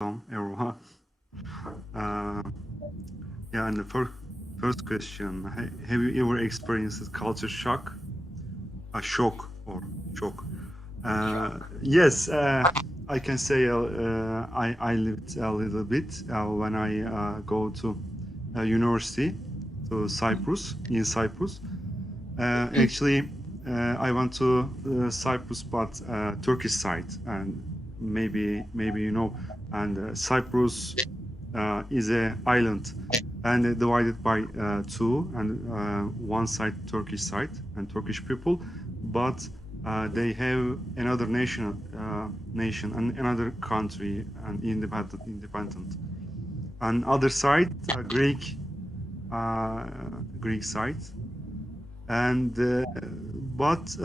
welcome everyone. Uh, yeah, and the first question: have you ever experienced culture shock? A shock or shock? Yes, I can say I lived a little bit when I go to university to Cyprus in Cyprus. Actually, I went to Cyprus, but Turkish side, and maybe you know, and Cyprus is a island and divided by two, and one side Turkish side and Turkish people, but they have another nation and another country and independent. And other side, Greek side, and but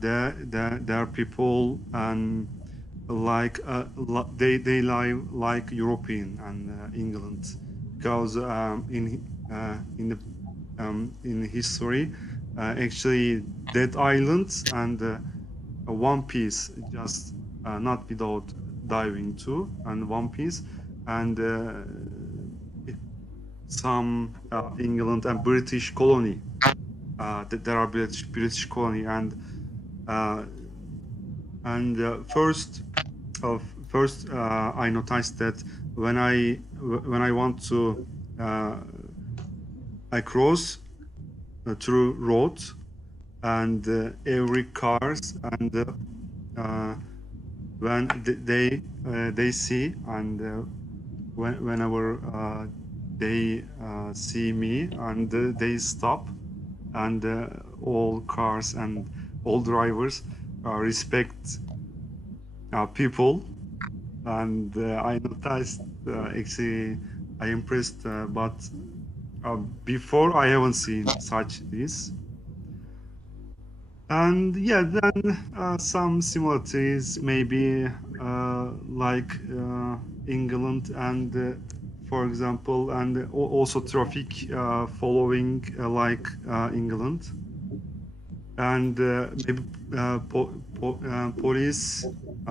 there are people and like they live like European and England because in history actually that island and One Piece just not without diving too and One Piece and some England and British colony. There are British colony uh, and first I noticed that when I want to I cross through road and every cars and when they see and whenever they see me and they stop and all cars and all drivers respect people and I noticed actually I impressed but before I haven't seen such this and yeah then some similarities maybe like England and for example and also traffic following like England and maybe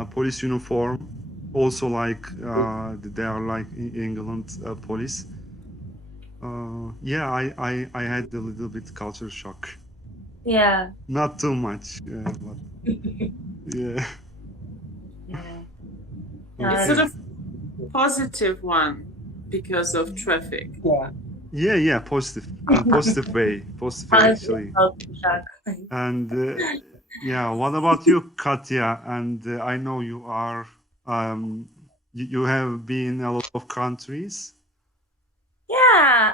police uniform also like they are like England police. Yeah, I had a little bit culture shock. Yeah. Not too much, but yeah. Yeah. It's No, sort Okay. of positive one because of traffic. Yeah, positive, positive way positive actually. culture shock. And yeah, what about you, Katya? And I know you are, you have been a lot of countries. Yeah.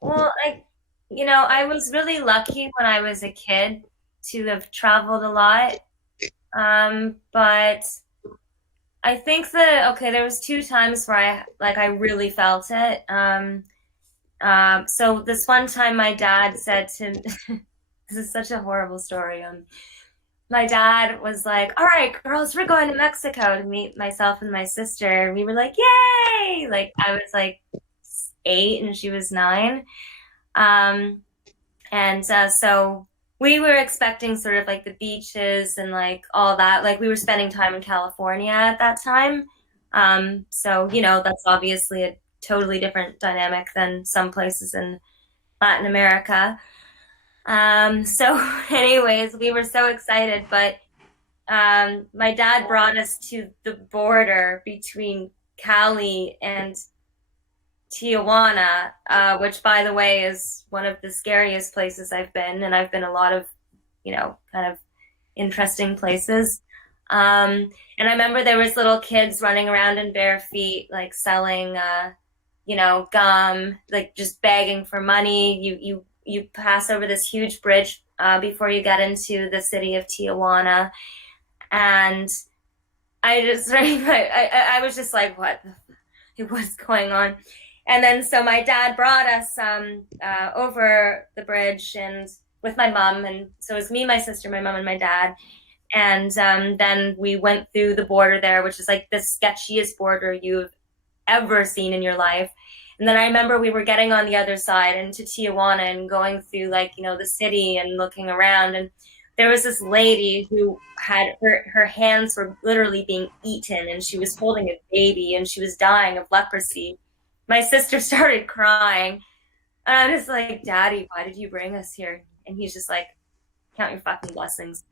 Well, I was really lucky when I was a kid to have traveled a lot. But I think that okay, there was two times where I really felt it. So this one time my dad said to this is such a horrible story. My dad was like, "All right, girls, we're going to Mexico to meet myself and my sister." And we were like, "Yay!" Like I was like 8 and she was 9. Um, and so we were expecting sort of like the beaches and like all that. Like we were spending time in California at that time. So, that's obviously a totally different dynamic than some places in Latin America. So, anyways, we were so excited, but my dad brought us to the border between Cali and Tijuana, which, by the way, is one of the scariest places I've been, and I've been a lot of, kind of interesting places. And I remember there was little kids running around in bare feet, like selling, gum, like just begging for money. You pass over this huge bridge before you get into the city of Tijuana, and I just, I was just like, what's going on? And then so my dad brought us over the bridge and with my mom, and so it was me, my sister, my mom, and my dad. And then we went through the border there, which is like the sketchiest border you've ever seen in your life. And then I remember we were getting on the other side into Tijuana and going through like the city and looking around, and there was this lady who had her hands were literally being eaten, and she was holding a baby, and she was dying of leprosy. My sister started crying, and I was like, "Daddy, why did you bring us here?" And he's just like, "Count your fucking blessings."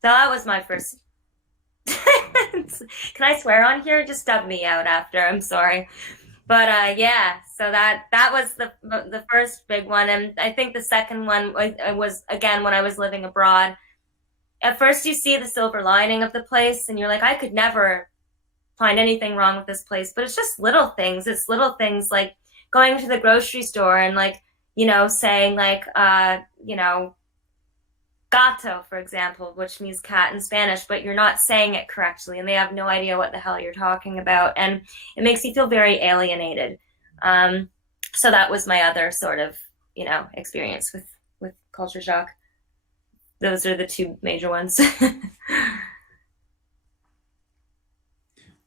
So that was my first. Can I swear on here? Just dub me out after. I'm sorry. But yeah, so that was the first big one, and I think the second one was again when I was living abroad. At first, you see the silver lining of the place, and you're like, I could never find anything wrong with this place, but it's just little things. It's little things like going to the grocery store and like saying like gato, for example, which means cat in Spanish, but you're not saying it correctly, and they have no idea what the hell you're talking about, and it makes you feel very alienated. So that was my other sort of, experience with culture shock. Those are the two major ones.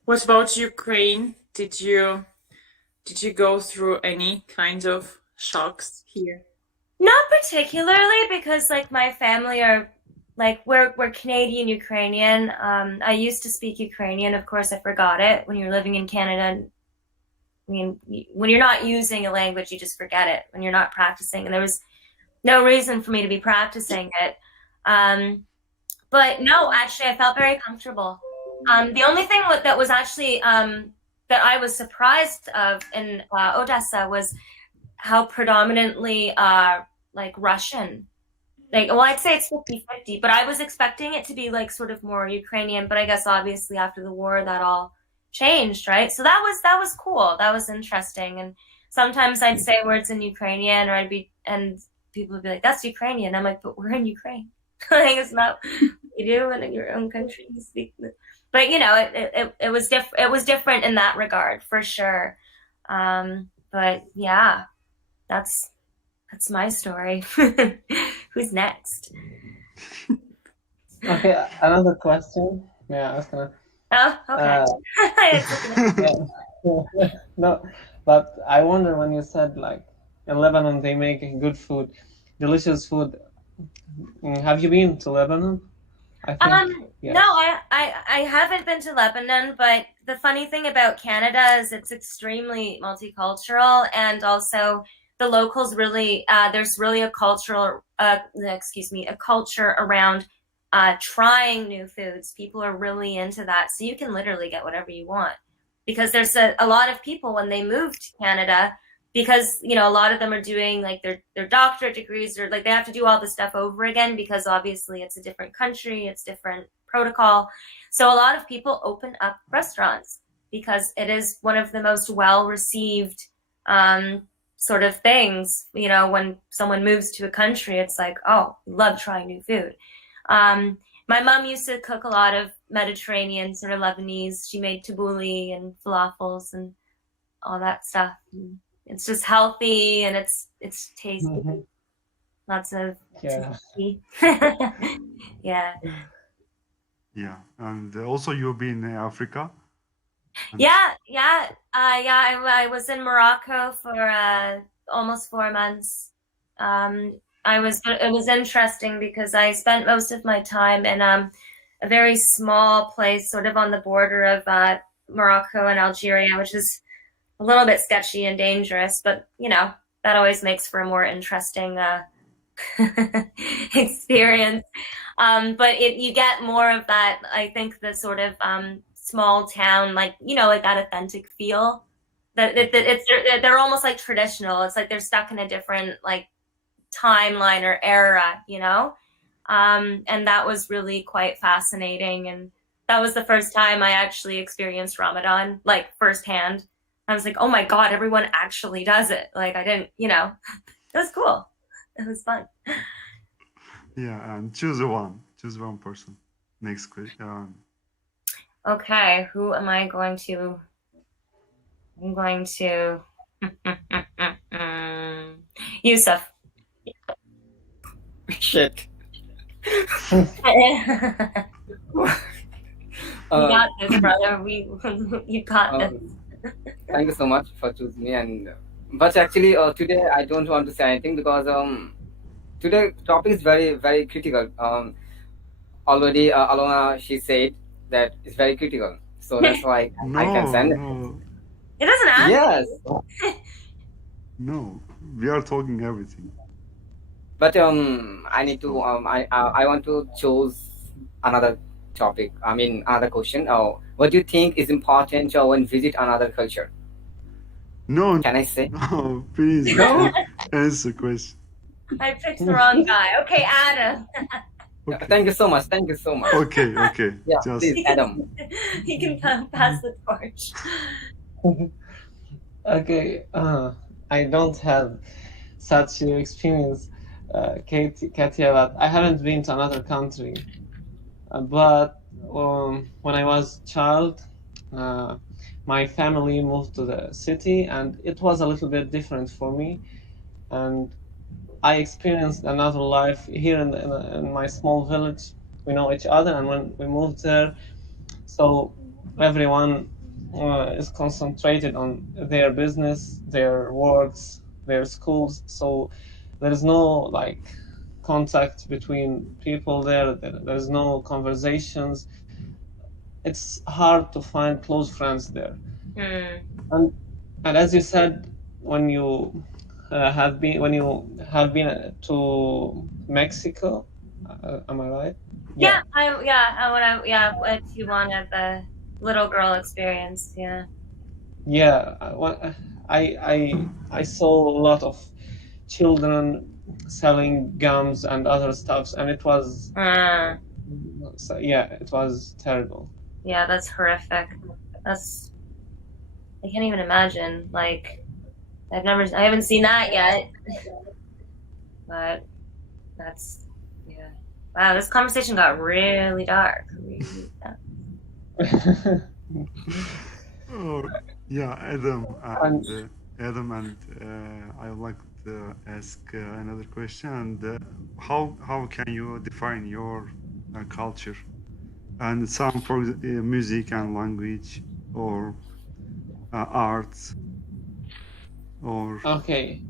What about Ukraine? Did you go through any kind of shocks here? Not particularly, because like my family are like we're Canadian Ukrainian. I used to speak Ukrainian. Of course, I forgot it when you're living in Canada. I mean, when you're not using a language, you just forget it when you're not practicing. And there was no reason for me to be practicing it. But no, actually, I felt very comfortable. The only thing that was actually that I was surprised of in Odessa was how predominantly like Russian. Like, well, I'd say it's 50-50, but I was expecting it to be like sort of more Ukrainian, but I guess obviously after the war that all changed, right? So that was cool. That was interesting. And sometimes I'd say words in Ukrainian and people would be like, that's Ukrainian. I'm like, but we're in Ukraine. Like, it's not what you do, and in your own country you speak. But it was different in that regard for sure. But yeah, that's my story. Who's next? Okay, another question. Yeah, I was gonna. Oh, okay. No, but I wonder when you said like in Lebanon they make good food, delicious food. Have you been to Lebanon? I think. Yes. No, I haven't been to Lebanon, but the funny thing about Canada is it's extremely multicultural, and also the locals really there's really a culture around trying new foods. People are really into that, so you can literally get whatever you want, because there's a lot of people when they move to Canada, because a lot of them are doing like their doctorate degrees, or like they have to do all this stuff over again because obviously it's a different country, it's different protocol. So a lot of people open up restaurants because it is one of the most well received sort of things. When someone moves to a country, it's like, oh, love trying new food. My mom used to cook a lot of Mediterranean, sort of Lebanese. She made tabbouleh and falafels and all that stuff. And it's just healthy, and it's tasty. Mm-hmm. Lots of tasty. Yeah. Yeah, and also you've been in Africa. Yeah. I was in Morocco for almost 4 months. It was interesting because I spent most of my time in a very small place, sort of on the border of Morocco and Algeria, which is a little bit sketchy and dangerous, but that always makes for a more interesting experience. But you get more of that, I think, the sort of small town, like like that authentic feel. That they're almost like traditional. It's like they're stuck in a different like timeline or era, and that was really quite fascinating. And that was the first time I actually experienced Ramadan, like firsthand. I was like, oh my God, everyone actually does it. Like I didn't, it was cool. It was fun. Yeah, and choose one person. Next question. Okay, who am I going to? I'm going to Yousuf. Shit. You got this, brother. You got this. Thank you so much for choosing me. But actually, today I don't want to say anything because today topic is very very critical. Already Alyona, she said that it's very critical, so that's why I can No, send it. no, It doesn't have Yes, no. We are talking everything. but I need to I want to choose another topic. I mean another question. What do you think is important when visit another culture? No, Can I say? no, please No. answer question. I picked the wrong guy. Okay, Adam. Okay, Thank you so much. Thank you so much. okay, okay. Yeah, Just please, Adam. He can pass the torch. Okay, I don't have such experience, Katya, but I haven't been to another country. But when I was child, my family moved to the city, and it was a little bit different for me. And I experienced another life here in my small village. We know each other, and when we moved there, so everyone is concentrated on their business, their works, their schools. So there is no like contact between people there. There's no conversations. It's hard to find close friends there. And as you said, when you have been to Mexico, am I right? Yeah, I went to one at the little girl experience. Yeah. Yeah, I saw a lot of children selling gums and other stuffs, and it was so, yeah, it was terrible. Yeah, that's horrific. That's I can't even imagine. Like I haven't seen that yet. But that's yeah. Wow, this conversation got really dark. Really dark. Oh, yeah, Adam and I would like to ask another question. And how can you define your culture and some for music and language or arts or Okay.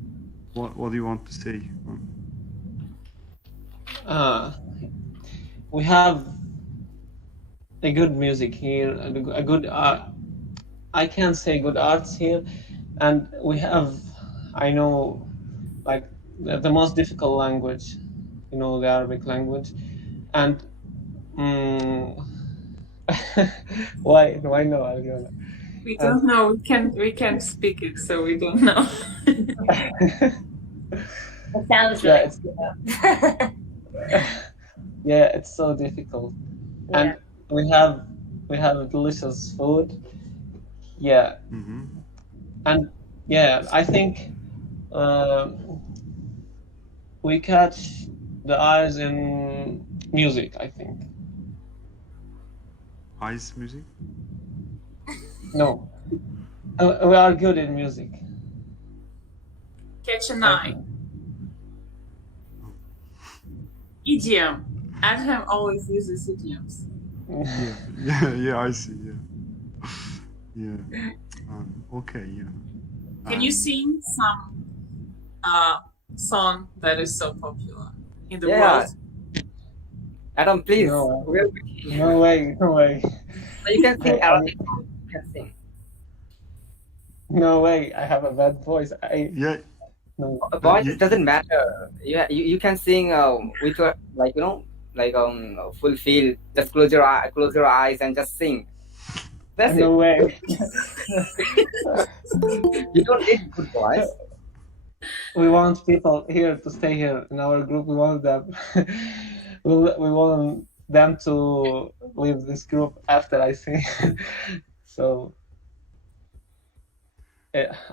what do you want to say? We have a good music here, a good I can't say good arts here, and we have, I know, like the most difficult language, you know, the Arabic language, and why no, Alyona? We don't know. We can't speak it, so we don't know. It sounds Yeah, really yeah, it's so difficult, and we have delicious food. Yeah, and yeah, I think we catch the eyes in music, I think. Ice music? No, we are good in music. Catch an eye. Idiom. Adham always uses idioms. Yeah, I see. Yeah. Okay, yeah. Can you sing some song that is so popular in the world? Adam, please. No way. You can sing Arabic. You can sing. No way. I have a bad voice. Yeah. No. Voice doesn't matter. You can sing with your full feel. Just close your eyes and just sing. That's No way. You don't need good voice. We want people here to stay here in our group. We want them. we want them to leave this group after I sing. So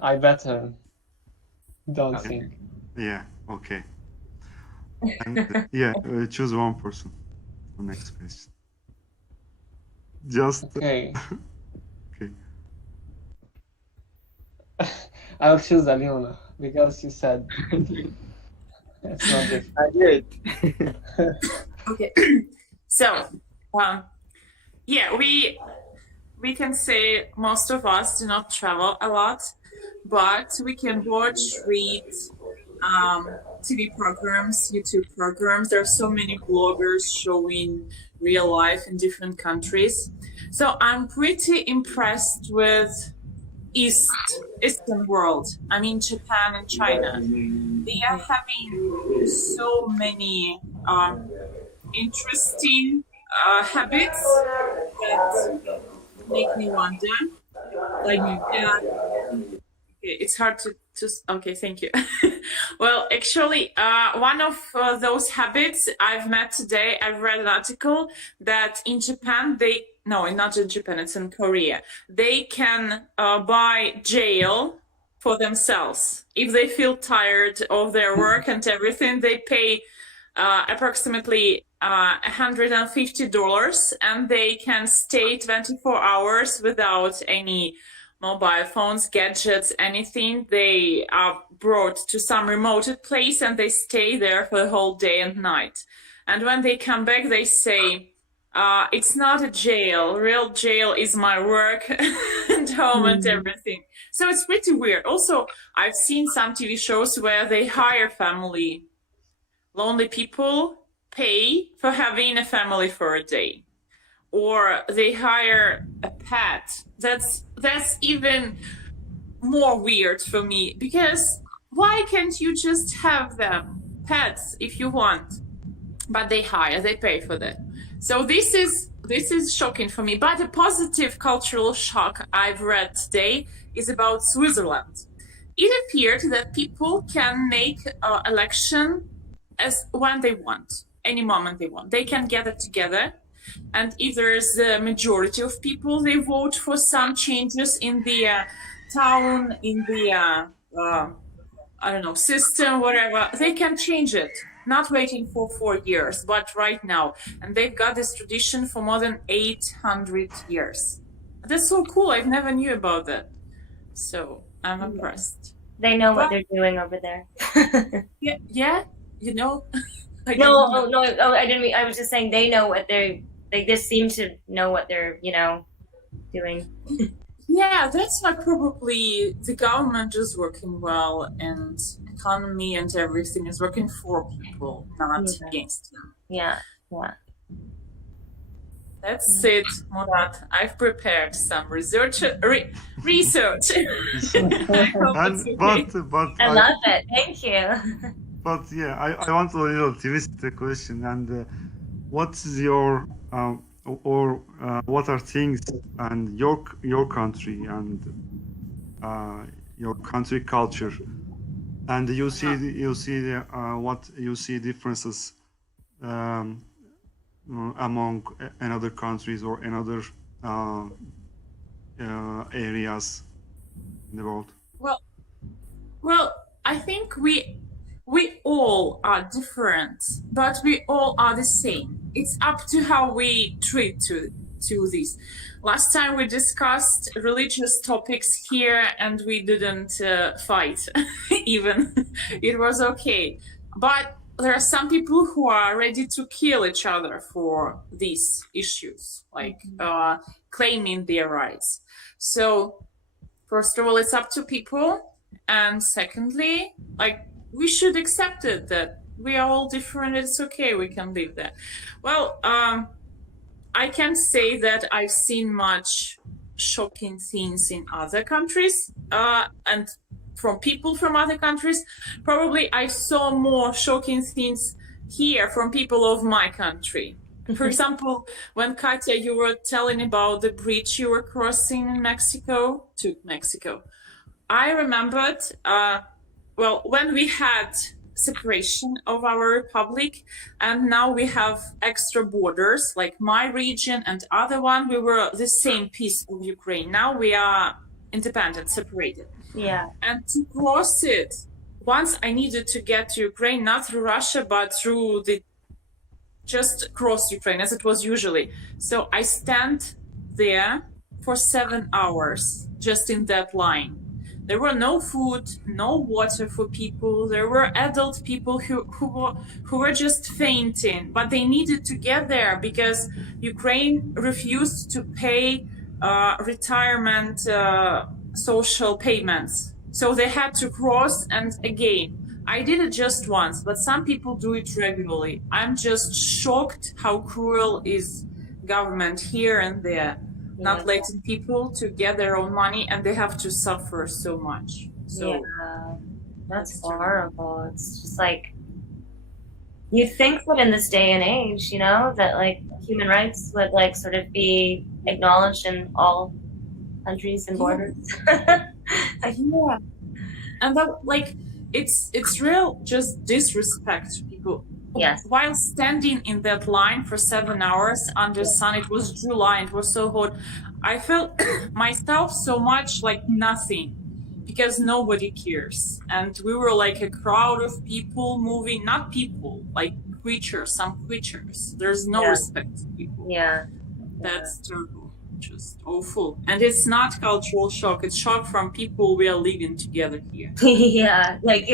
I better don't sing. Yeah, okay. And choose one person for next question. Just Okay. okay. I'll choose Alyona because she said it's not difficult. I did. Okay. So, we can say most of us do not travel a lot, but we can watch, read TV programs, YouTube programs. There are so many bloggers showing real life in different countries. So I'm pretty impressed with Eastern world. I mean, Japan and China. They are having so many interesting habits that make me wonder. Like, it's hard to okay, thank you. Well, actually, one of those habits I've met today, I've read an article that in Japan, not in Japan, it's in Korea, they can buy jail for themselves. If they feel tired of their work and everything, they pay approximately $150 and they can stay 24 hours without any mobile phones, gadgets, anything. They are brought to some remote place and they stay there for the whole day and night. And when they come back, they say, it's not a jail. Real jail is my work and home and everything. So it's pretty weird. Also, I've seen some TV shows where they hire lonely people, pay for having a family for a day. Or they hire a pet. That's even more weird for me, because why can't you just have them pets if you want? But they pay for that. So this is shocking for me. But a positive cultural shock I've read today is about Switzerland. It appeared that people can make election as when they want, any moment they want. They can gather together. And if there is a majority of people, they vote for some changes in the town, in the, system, whatever. They can change it, not waiting for 4 years, but right now. And they've got this tradition for more than 800 years. That's so cool. I never knew about that. So I'm impressed. They know what they're doing over there. Yeah, you know. I didn't mean. I was just saying they know what they just seem to know what they're, doing. Yeah, that's why probably the government is working well and economy and everything is working for people, not against them. Yeah. That's it, Murat. I've prepared some research. I hope it's okay. But I love it. Thank you. But yeah, I want a little twist the question. And what's your what are things and your country and your country culture, and you see what you see differences among another countries or another areas in the world? Well, I think we all are different, but we all are the same. It's up to how we treat to this. Last time we discussed religious topics here and we didn't fight even. It was okay. But there are some people who are ready to kill each other for these issues, like claiming their rights. So first of all, it's up to people. And secondly, we should accept it that we are all different. It's okay. We can live there. Well, I can say that I've seen much shocking things in other countries and from people from other countries. Probably I saw more shocking things here from people of my country. For example, when Katya, you were telling about the bridge you were crossing in Mexico to Mexico, I remembered, when we had separation of our republic and now we have extra borders, like my region and other one, we were the same piece of Ukraine. Now we are independent, separated. Yeah. And to cross it, once I needed to get to Ukraine, not through Russia, but through just cross Ukraine as it was usually. So I stand there for 7 hours just in that line. There were no food, no water for people. There were adult people who were just fainting, but they needed to get there because Ukraine refused to pay retirement social payments. So they had to cross, and again, I did it just once, but some people do it regularly. I'm just shocked how cruel is government here and there, not letting people to get their own money, and they have to suffer so much. So Yeah, that's that's terrible. horrible. It's just like you'd think that in this day and age, you know, that like human rights would like sort of be acknowledged in all countries and borders. Yeah, and that like it's real just disrespect to people. Yes. While standing in that line for 7 hours under sun, it was July, it was so hot. I felt myself so much like nothing because nobody cares. And we were like a crowd of people moving, not people, like creatures, some creatures. There's no Yeah. respect to people. Yeah. That's terrible. Just awful. And it's not cultural shock, it's shock from people we are living together here. Yeah, like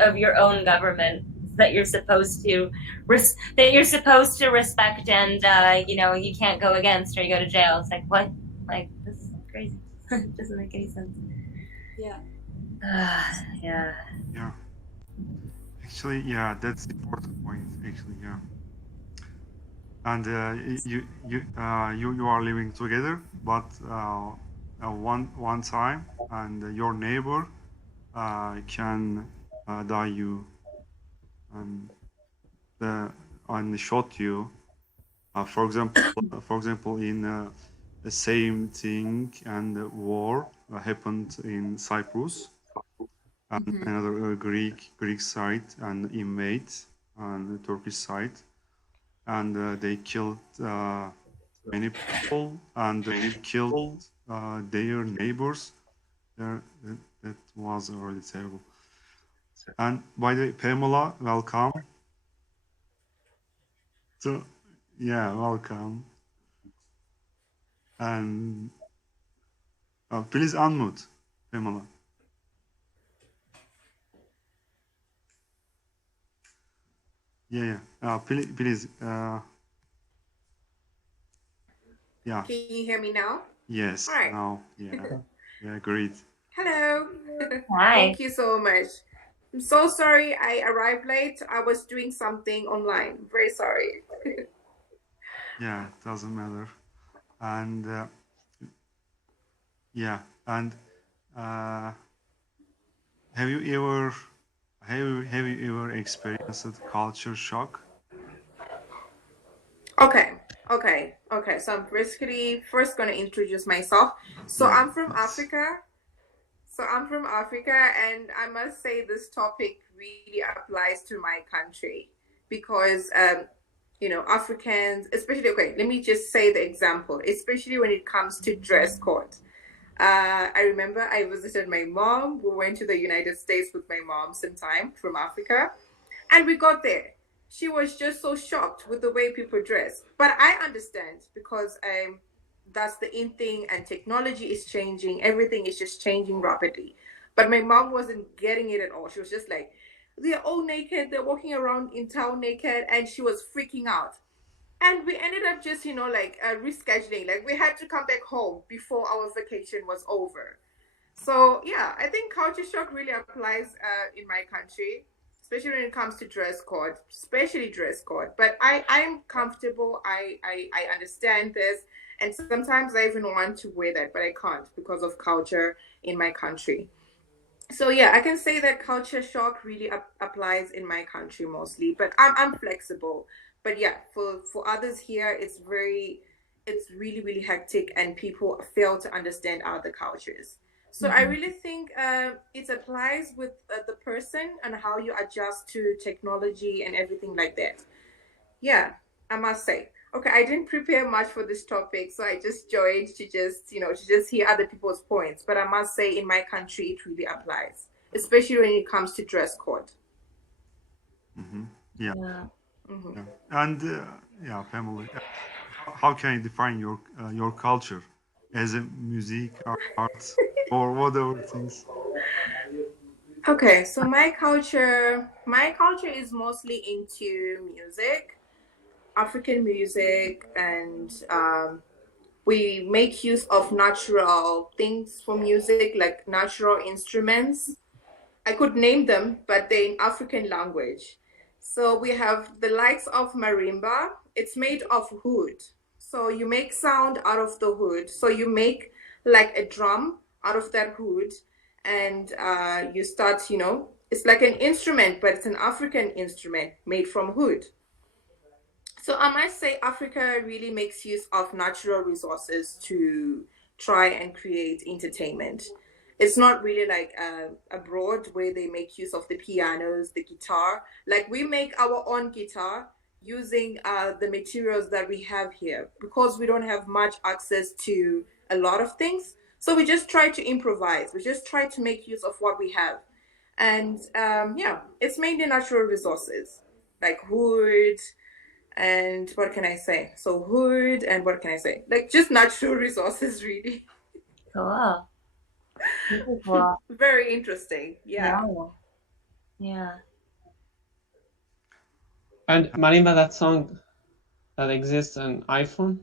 of your own government that you're supposed to respect, and you know, you can't go against or you go to jail. It's like, what? Like, this is crazy. It doesn't make any sense. Yeah. Yeah. Yeah. Actually, yeah, that's the important point. Actually, yeah. And you are living together, but one time, and your neighbor can die you, and shot you. For example, in the same thing and the war happened in Cyprus, and another Greek side and inmates on the Turkish side, and they killed many people, and they killed their neighbors. That was really terrible. And by the way, Pamela, welcome. So, yeah, welcome. And please unmute, Pamela. Yeah. Please. Yeah. Can you hear me now? Yes. All right. Now. Yeah. Yeah. Great. Hello. Hi. Thank you so much. I'm so sorry I arrived late. I was doing something online. Very sorry. Yeah, it doesn't matter. And yeah, and have you ever experienced culture shock? Okay. So I'm basically first going to introduce myself. So Yeah, I'm from yes. Africa. And I must say this topic really applies to my country because, you know, Africans, especially, okay, let me just say the example, especially when it comes to dress code. I remember I visited my mom. We went to the United States with my mom sometime from Africa, and we got there. She was just so shocked with the way people dress. But I understand because that's the in thing, and technology is changing. Everything is just changing rapidly. But my mom wasn't getting it at all. She was just like, they're all naked. They're walking around in town naked, and she was freaking out. And we ended up just, you know, like rescheduling. Like we had to come back home before our vacation was over. So yeah, I think culture shock really applies in my country, especially when it comes to dress code, especially dress code. But I'm comfortable. I understand this, and sometimes I even want to wear that, but I can't because of culture in my country. So yeah, I can say that culture shock really applies in my country mostly, but I'm flexible. But yeah, for others here, it's really hectic, and people fail to understand other cultures. So I really think it applies with the person and how you adjust to technology and everything like that. Yeah, I must say. Okay, I didn't prepare much for this topic, so I just joined to just, you know, to just hear other people's points. But I must say, in my country, it really applies, especially when it comes to dress code. Mm-hmm. Yeah. Yeah. Mm-hmm. Yeah. And yeah, Pamela, how can you define your culture as a music, art, or whatever things? Okay, so my culture is mostly into music, African music, and we make use of natural things for music, like natural instruments. I could name them, but they're in African language. So we have the likes of marimba. It's made of wood. So you make sound out of the wood. So you make like a drum out of that wood, and you start, it's like an instrument, but it's an African instrument made from wood. So I must say Africa really makes use of natural resources to try and create entertainment. It's not really like abroad where they make use of the pianos, the guitar. Like we make our own guitar using the materials that we have here because we don't have much access to a lot of things. So we just try to improvise. We just try to make use of what we have. And yeah, it's mainly natural resources like wood, and what can I say? So wood and what can I say? Like just natural resources, really. Cool. Cool. Very interesting. Yeah. Yeah. And Marimba, that song that exists on iPhone?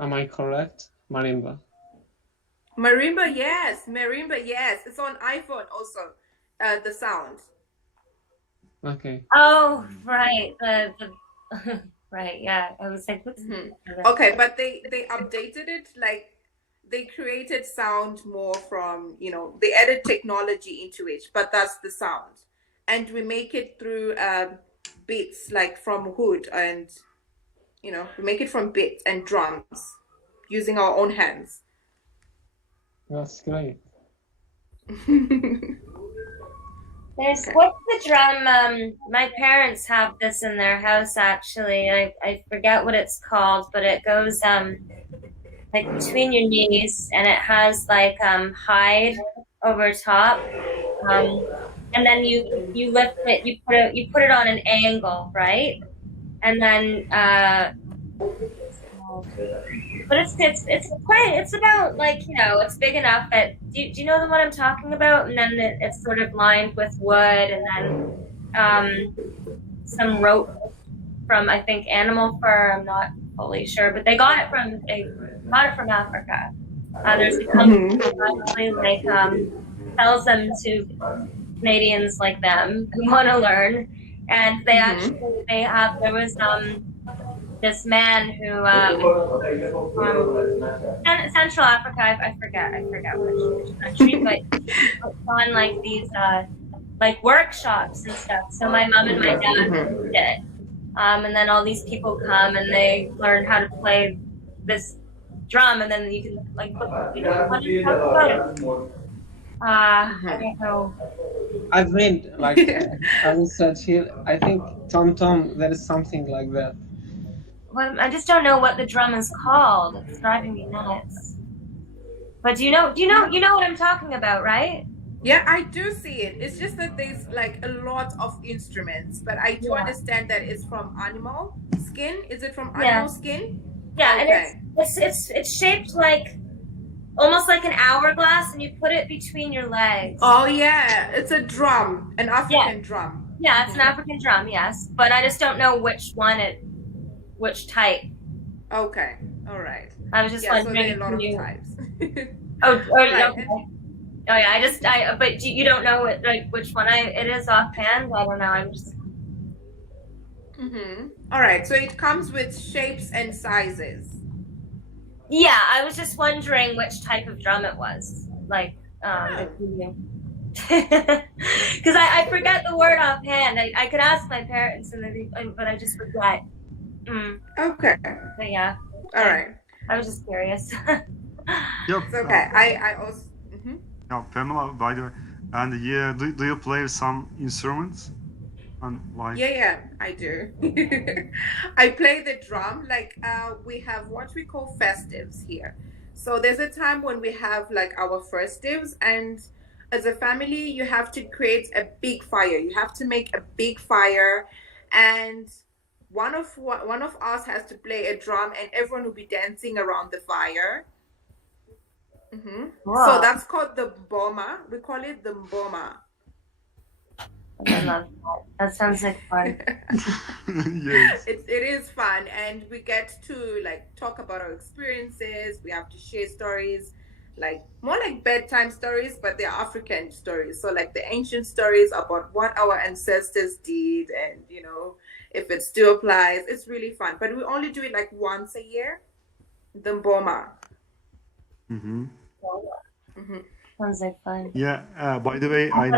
Am I correct? Marimba. Marimba, yes. Marimba, yes. It's on iPhone also. The sound. Okay. Oh, right. The right. Yeah. I was like, what's Okay, but they updated it, like they created sound more from, they added technology into it, but that's the sound. And we make it through beats like from wood, and we make it from beats and drums using our own hands. That's great. There's what's the drum? My parents have this in their house actually. I forget what it's called, but it goes like between your knees, and it has like hide over top, and then you lift it. You put it on an angle, right? And then but it's about like it's big enough that do you know what I'm talking about? And then it's sort of lined with wood, and then some rope from I think animal fur. I'm not fully sure, but they got it from Africa. There's a company that actually like sells them to Canadians like them who want to learn, and they actually there was this man who from Central Africa, I forget which country, but puts on like these like workshops and stuff. So my mom and my dad did it, and then all these people come and they learn how to play this drum, and then you can like look, what do you talk about? I don't know. I've read like a research here. I think Tom there is something like that. Well, I just don't know what the drum is called. It's driving me nuts. But you know what I'm talking about, right? Yeah, I do see it. It's just that there's like a lot of instruments, but I do understand that it's from animal skin. Is it from animal skin? Yeah, okay. And it's shaped like almost like an hourglass, and you put it between your legs. Oh yeah, it's a drum, an African drum. Yeah, it's an African drum, yes, but I just don't know which type. Okay, all right. I was just wondering. So there are a lot of types. Right. Okay. Oh yeah, but you don't know which one it is offhand. I don't know. I'm just. All right, so it comes with shapes and sizes. Yeah, I was just wondering which type of drum it was. Like, because I forget the word offhand. I could ask my parents, but I just forget. Okay. But yeah. All right. I was just curious. Yep. It's okay. I also. Yeah, Pamela, by the way, and yeah, do you play some instruments? And like. Yeah, I do. I play the drum. Like we have what we call festives here. So there's a time when we have like our festives, and as a family, you have to create a big fire. You have to make a big fire, and one of us has to play a drum, and everyone will be dancing around the fire. Wow. So that's called the mboma. We call it the mboma. I love that. That sounds like fun. Yes. It is fun, and we get to like talk about our experiences. We have to share stories. like more like bedtime stories, but they're African stories. So like the ancient stories about what our ancestors did, and if it still applies, it's really fun. But we only do it like once a year, the Mboma. Mm-hmm. Sounds like fun. Yeah. By the way, I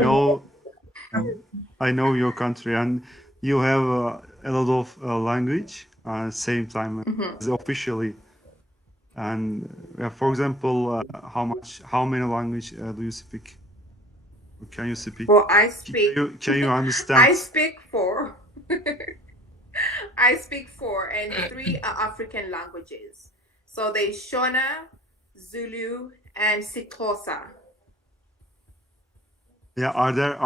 know your country, and you have a lot of language same time as officially. And for example, how many language do you speak? Or can you speak? Well, I speak. Can you understand? I speak 4. I speak 4, and 3 are African languages. So there's Shona, Zulu, and Sixhosa. Yeah, are there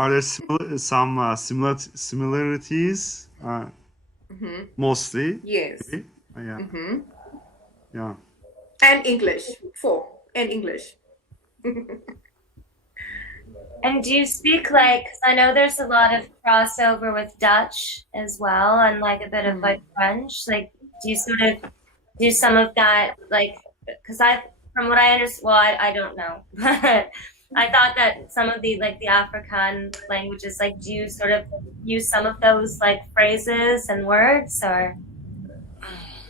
some similarities? Mostly. Yes. Maybe? Yeah. Yeah. And English. 4. And English. And do you speak like, 'cause I know there's a lot of crossover with Dutch as well, and like a bit of like French. Like, do you sort of do some of that? Like, because from what I understand, well, I don't know, but I thought that some of the like the African languages, like, do you sort of use some of those like phrases and words, or?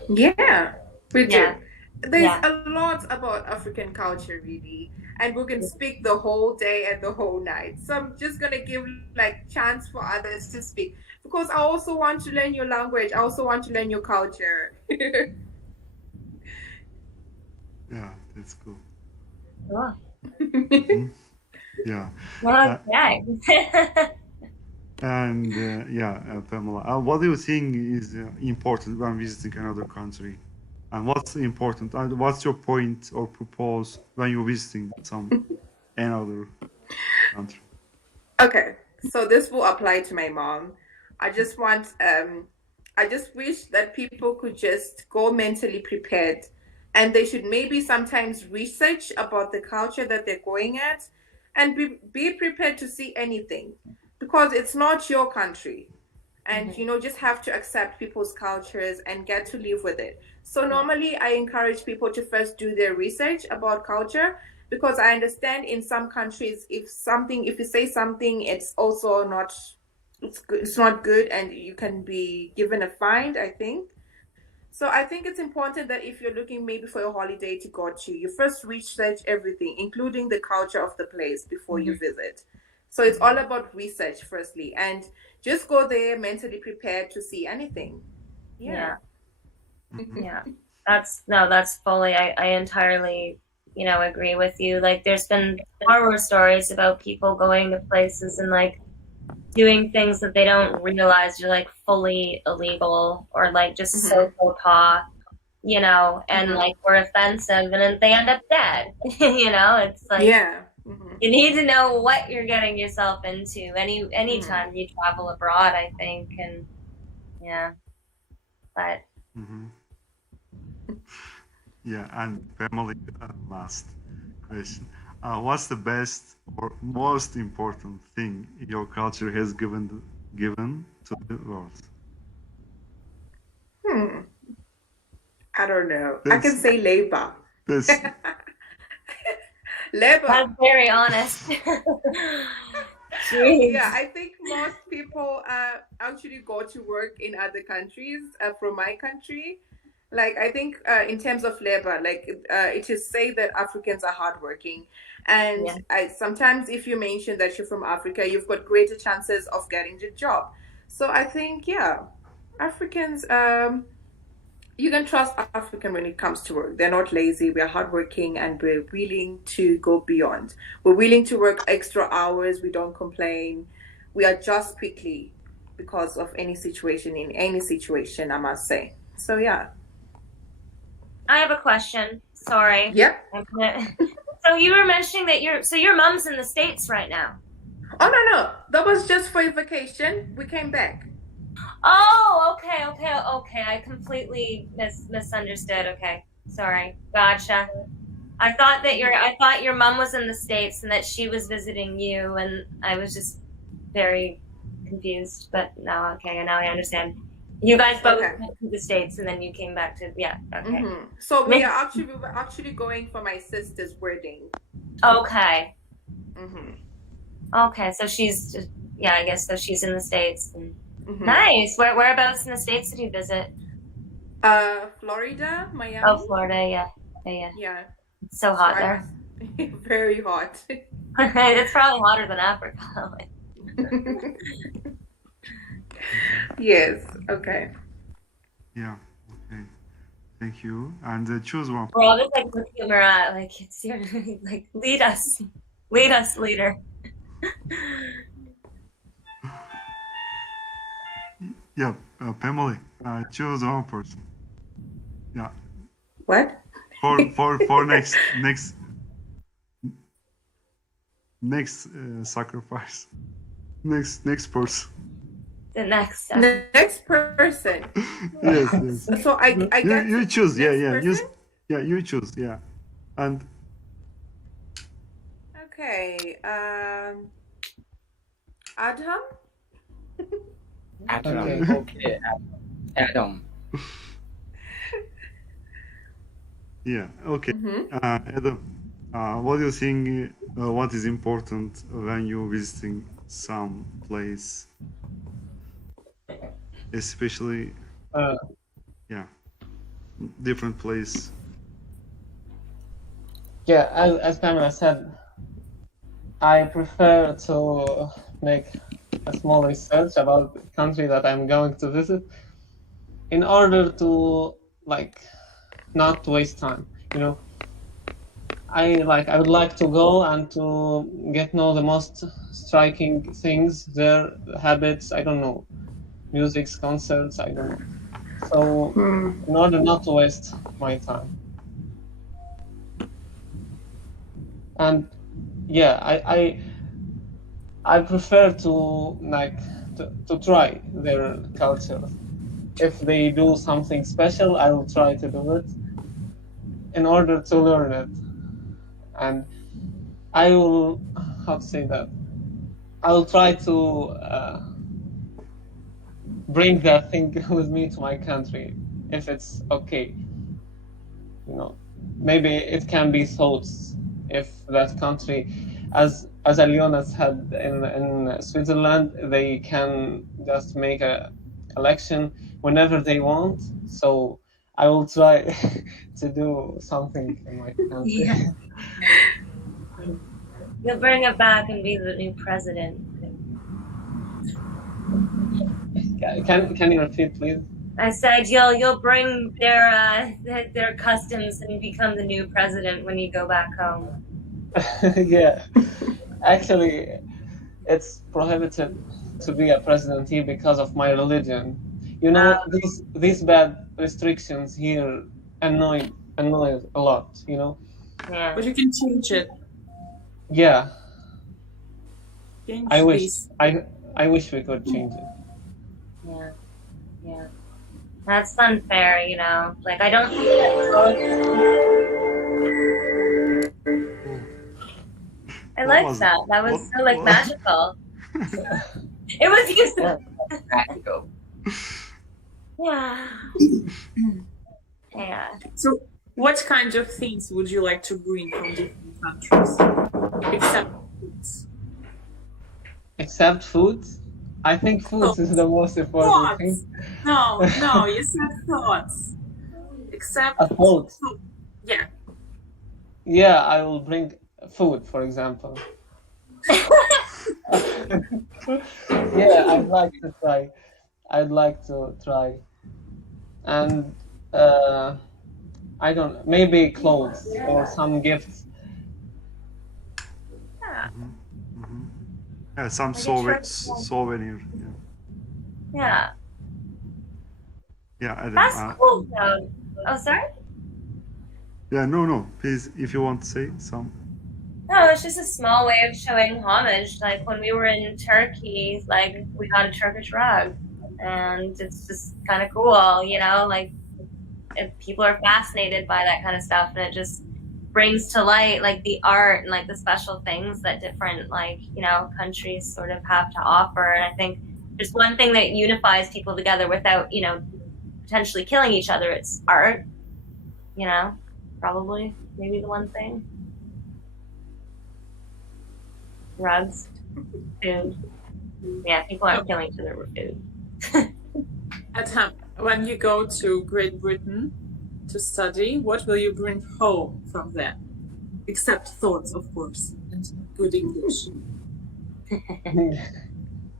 Yeah, we do. Yeah. There's a lot about African culture, really, and we can speak the whole day and the whole night. So I'm just gonna give like chance for others to speak, because I also want to learn your language. I also want to learn your culture. Yeah, that's cool. Cool. Yeah. Well, yeah. And Pamela, what do you think is important when visiting another country? And what's important? What's your point or purpose when you're visiting another country? Okay, so this will apply to my mom. I just wish that people could just go mentally prepared, and they should maybe sometimes research about the culture that they're going at, and be prepared to see anything, because it's not your country. And just have to accept people's cultures and get to live with it. So normally I encourage people to first do their research about culture, because I understand in some countries, if you say something, it's also not, it's not good, and you can be given a fine, I think. So I think it's important that if you're looking maybe for a holiday to go to, you first research everything, including the culture of the place, before you visit. So it's all about research firstly, and just go there mentally prepared to see anything. Yeah. That's fully, I entirely, agree with you. Like, there's been horror stories about people going to places and like doing things that they don't realize are like fully illegal, or like just so and like were offensive, and then they end up dead. It's like, you need to know what you're getting yourself into anytime you travel abroad, I think. And but Yeah, and family, last question. What's the best or most important thing your culture has given to the world? I don't know. I can say labor. That's Labor. That's very honest. Yeah, I think most people actually go to work in other countries from my country. Like, I think in terms of labor, like it is say that Africans are hardworking. And sometimes if you mention that you're from Africa, you've got greater chances of getting the job. So I think, Africans, you can trust African when it comes to work. They're not lazy. We're hardworking, and we're willing to go beyond. We're willing to work extra hours. We don't complain. We adjust quickly because of any situation, I must say. So, yeah. I have a question. Sorry. Yep. So you were mentioning that your mom's in the States right now. Oh, no. That was just for a vacation. We came back. Oh, okay. I completely misunderstood. Okay, sorry. Gotcha. I thought your mom was in the States and that she was visiting you, and I was just very confused. But now I understand. You guys both Okay. went to the States and then you came back to, yeah, okay. So we were actually going for my sister's wedding. Okay. Mm-hmm. Okay, so she's just, yeah, I guess so she's in the States. And, Mm-hmm. nice. Whereabouts in the States did you visit? Florida, Miami. Oh, Florida, yeah. Yeah. It's so hot there. Very hot. It's probably hotter than Africa. Yes. Okay. Yeah. Okay. Thank you. And choose one. We're all just like looking at Murat, like it's your, like lead us, leader. Yeah, Pamela, choose one person. Yeah. What? For next sacrifice. Next person. The next step. Next person. Yes. So I get You choose. Yeah. person? You choose. Yeah. And Okay. Adham. Adham. Okay. Adam. yeah. Okay. Mm-hmm. Adam, what do you think? What is important when you visiting some place, especially different place? Yeah, as Pamela said, I prefer to make a small research about the country that I'm going to visit in order to not waste time. I would like to go and to get know the most striking things, their habits, I don't know, musics, concerts, I don't know. So in order not to waste my time. And yeah, I prefer to try their culture. If they do something special, I will try to do it in order to learn it. And I will, how to say that? I will try to bring that thing with me to my country, if it's okay. Maybe it can be thoughts if that country, as Alyona said in Switzerland, they can just make a election whenever they want. So I will try to do something in my country. Yeah. You'll bring it back and be the new president. Can you repeat, please? I said you'll bring their customs and become the new president when you go back home. Yeah, actually, it's prohibited to be a president here because of my religion. These bad restrictions here annoy a lot. Yeah. But you can change it. Yeah. Change I wish this. I wish we could change it. Yeah. That's unfair, Like I don't think that. I liked that. That was so magical. It was Yousuf. Magical. Yeah. Yeah. So, what kind of things would you like to bring from different countries, except foods? Except food? I think food is the most important thing. No, you said thoughts. Except food. Yeah. Yeah, I will bring food, for example. Yeah, I'd like to try. And I don't, maybe clothes or some gifts. Yeah. Yeah, some souvenir. Yeah. Yeah, Adam, That's cool though. Oh, sorry? Yeah, no. Please, if you want to say some. No, it's just a small way of showing homage. Like when we were in Turkey, we got a Turkish rug, and it's just kind of cool, people are fascinated by that kind of stuff, and it just brings to light the art and the special things that different countries sort of have to offer. And I think there's one thing that unifies people together without, potentially killing each other. It's art, probably, maybe the one thing. Drugs, food. Yeah, people aren't killing each other with food. Adham, when you go to Great Britain to study, what will you bring home from there? Except thoughts, of course, and good English.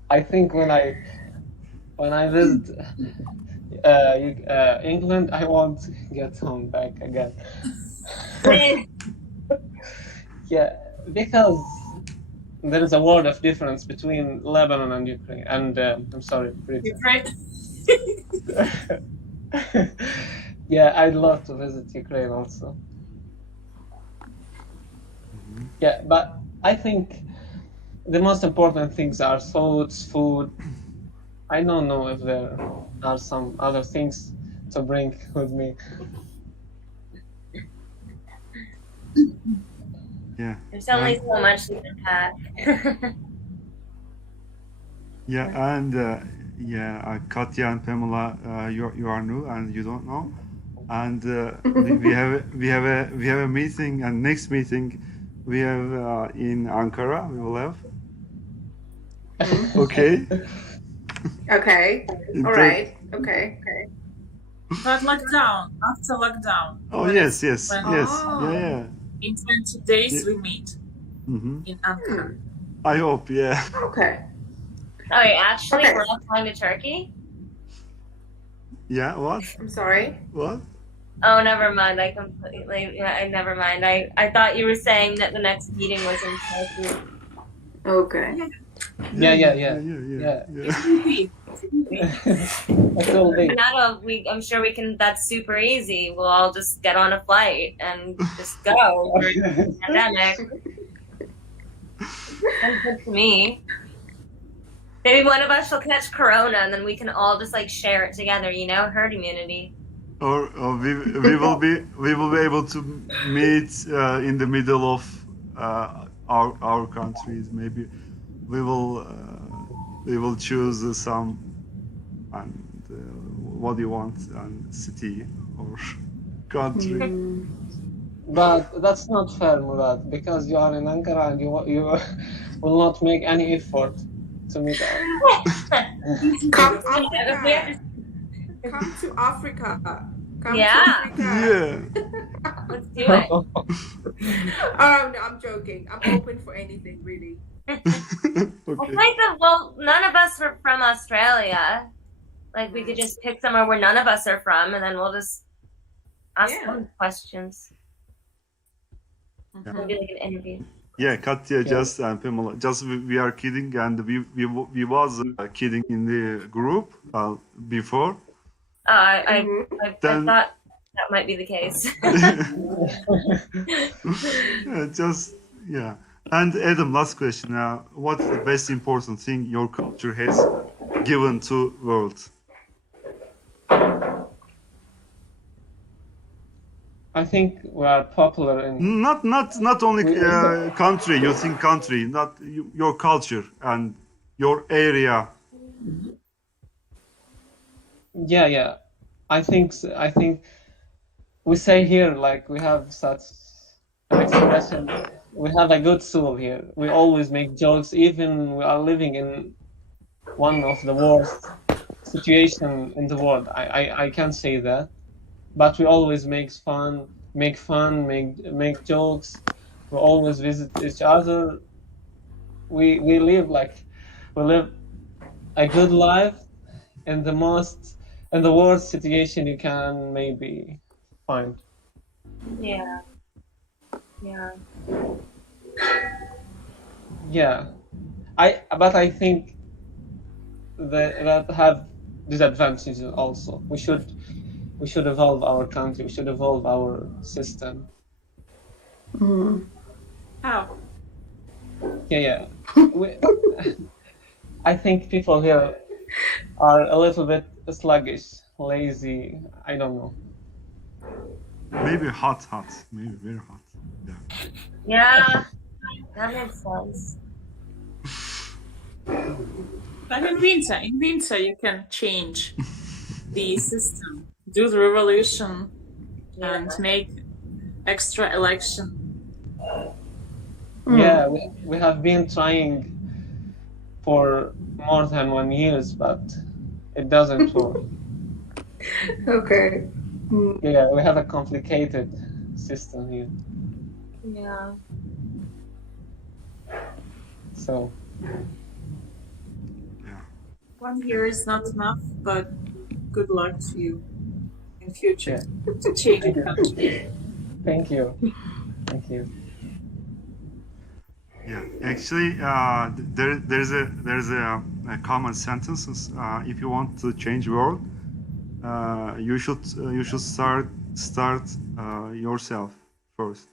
I think when I visit England, I won't get home back again. Yeah, because there is a world of difference between Lebanon and Ukraine, and I'm sorry, Britain. Ukraine? Yeah, I'd love to visit Ukraine also. Yeah, but I think the most important things are thoughts, food. I don't know if there are some other things to bring with me. Yeah. There's only so much you can pack. Yeah, and Katya and Pamela, you are new and you don't know, and we have a meeting, and next meeting we have in Ankara. We will have. Okay. Okay. All right. Okay. But lockdown, after lockdown. Oh yes. Oh. Yeah. In 20 days we meet in Ankara. I hope. Yeah. Okay. Oh, wait, actually, Okay. we're all flying to Turkey? Yeah. What? I'm sorry. What? Oh, never mind. Never mind. I thought you were saying that the next meeting was in Turkey. Okay. Yeah. Easy. That's all day. I'm sure we can. That's super easy. We'll all just get on a flight and just go during the pandemic. Sounds good to me. Maybe one of us will catch corona, and then we can all just share it together. Herd immunity. Or we will be able to meet in the middle of our countries. Maybe we will choose some, and what do you want, city or country. But that's not fair, Murat, because you are in Ankara and you will not make any effort to meet us. Come Africa. Come to Africa. Come Yeah. to Africa. Yeah. Let's do it. Oh no, I'm joking. I'm open for anything, really. I Okay. think that none of us are from Australia. We could just pick somewhere where none of us are from, and then we'll just ask them questions. It'll be like an interview. Yeah, Katya, just and Pamela, just we are kidding, and we was kidding in the group before. I Then- thought that might be the case. Yeah. And Adam, last question. What's the best important thing your culture has given to world? I think we are popular in. Not only country. You think country, not your culture and your area. Yeah. I think we say here we have such an expression. We have a good soul here. We always make jokes, even we are living in one of the worst situation in the world. I can't say that, but we always make jokes. We always visit each other. We live a good life in the worst situation you can maybe find. Yeah. Yeah, but I think that have disadvantages also. We should evolve our country. We should evolve our system. How? Yeah. I think people here are a little bit sluggish, lazy. I don't know. Maybe hot. Maybe very hot. Yeah. That makes sense. But in winter you can change the system, do the revolution, and make extra election. Yeah, we have been trying for more than 1 year, but it doesn't work. Okay. Yeah, we have a complicated system here. Yeah. So Yeah. 1 year is not enough, but good luck to you in future to change the country. thank you. Thank you. Yeah, actually, there's a common sentences. If you want to change world, you should start yourself first.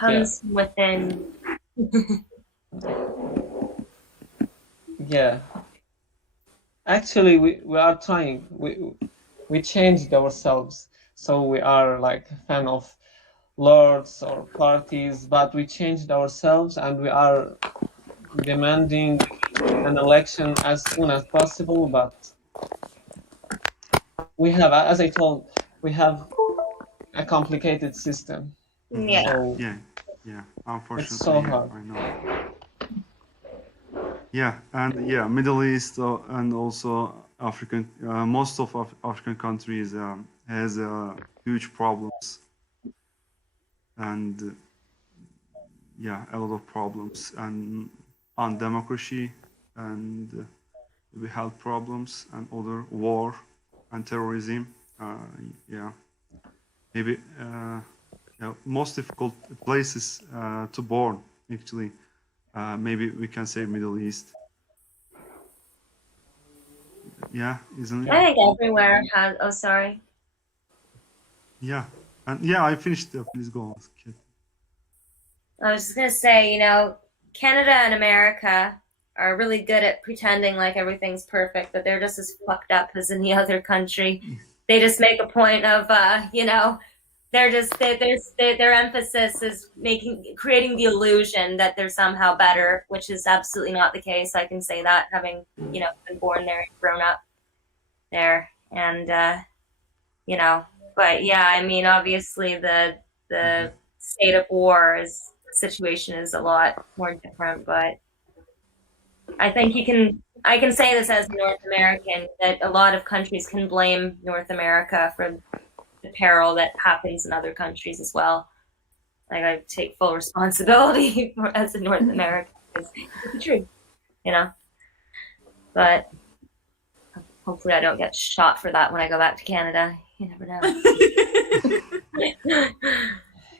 Comes within. Yeah. Actually, we are trying. We changed ourselves, so we are like a fan of lords or parties, but we changed ourselves and we are demanding an election as soon as possible. But we have, as I told, we have a complicated system. Yeah. So Yeah. Unfortunately, it's so hard. I know. Yeah, and yeah, Middle East and also African. Most of African countries has huge problems, and yeah, a lot of problems and on democracy and we health problems and other war and terrorism. Yeah, maybe most difficult places to born actually. Maybe we can say Middle East. Yeah, isn't it? I think everywhere has. Oh, sorry. Yeah, and yeah, I finished. Please go on. Kid. I was just gonna say, you know, Canada and America are really good at pretending like everything's perfect, but they're just as fucked up as any other country. They just make a point of, you know, their emphasis is creating the illusion that they're somehow better, which is absolutely not the case. I can say that, having, you know, been born there and grown up there, and you know, but yeah, I mean, obviously the state of war situation is a lot more different, but I think I can say this as a North American, that a lot of countries can blame North America for the peril that happens in other countries as well. Like, I take full responsibility as a North American, because it's the truth, you know. But hopefully I don't get shot for that when I go back to Canada. You never know.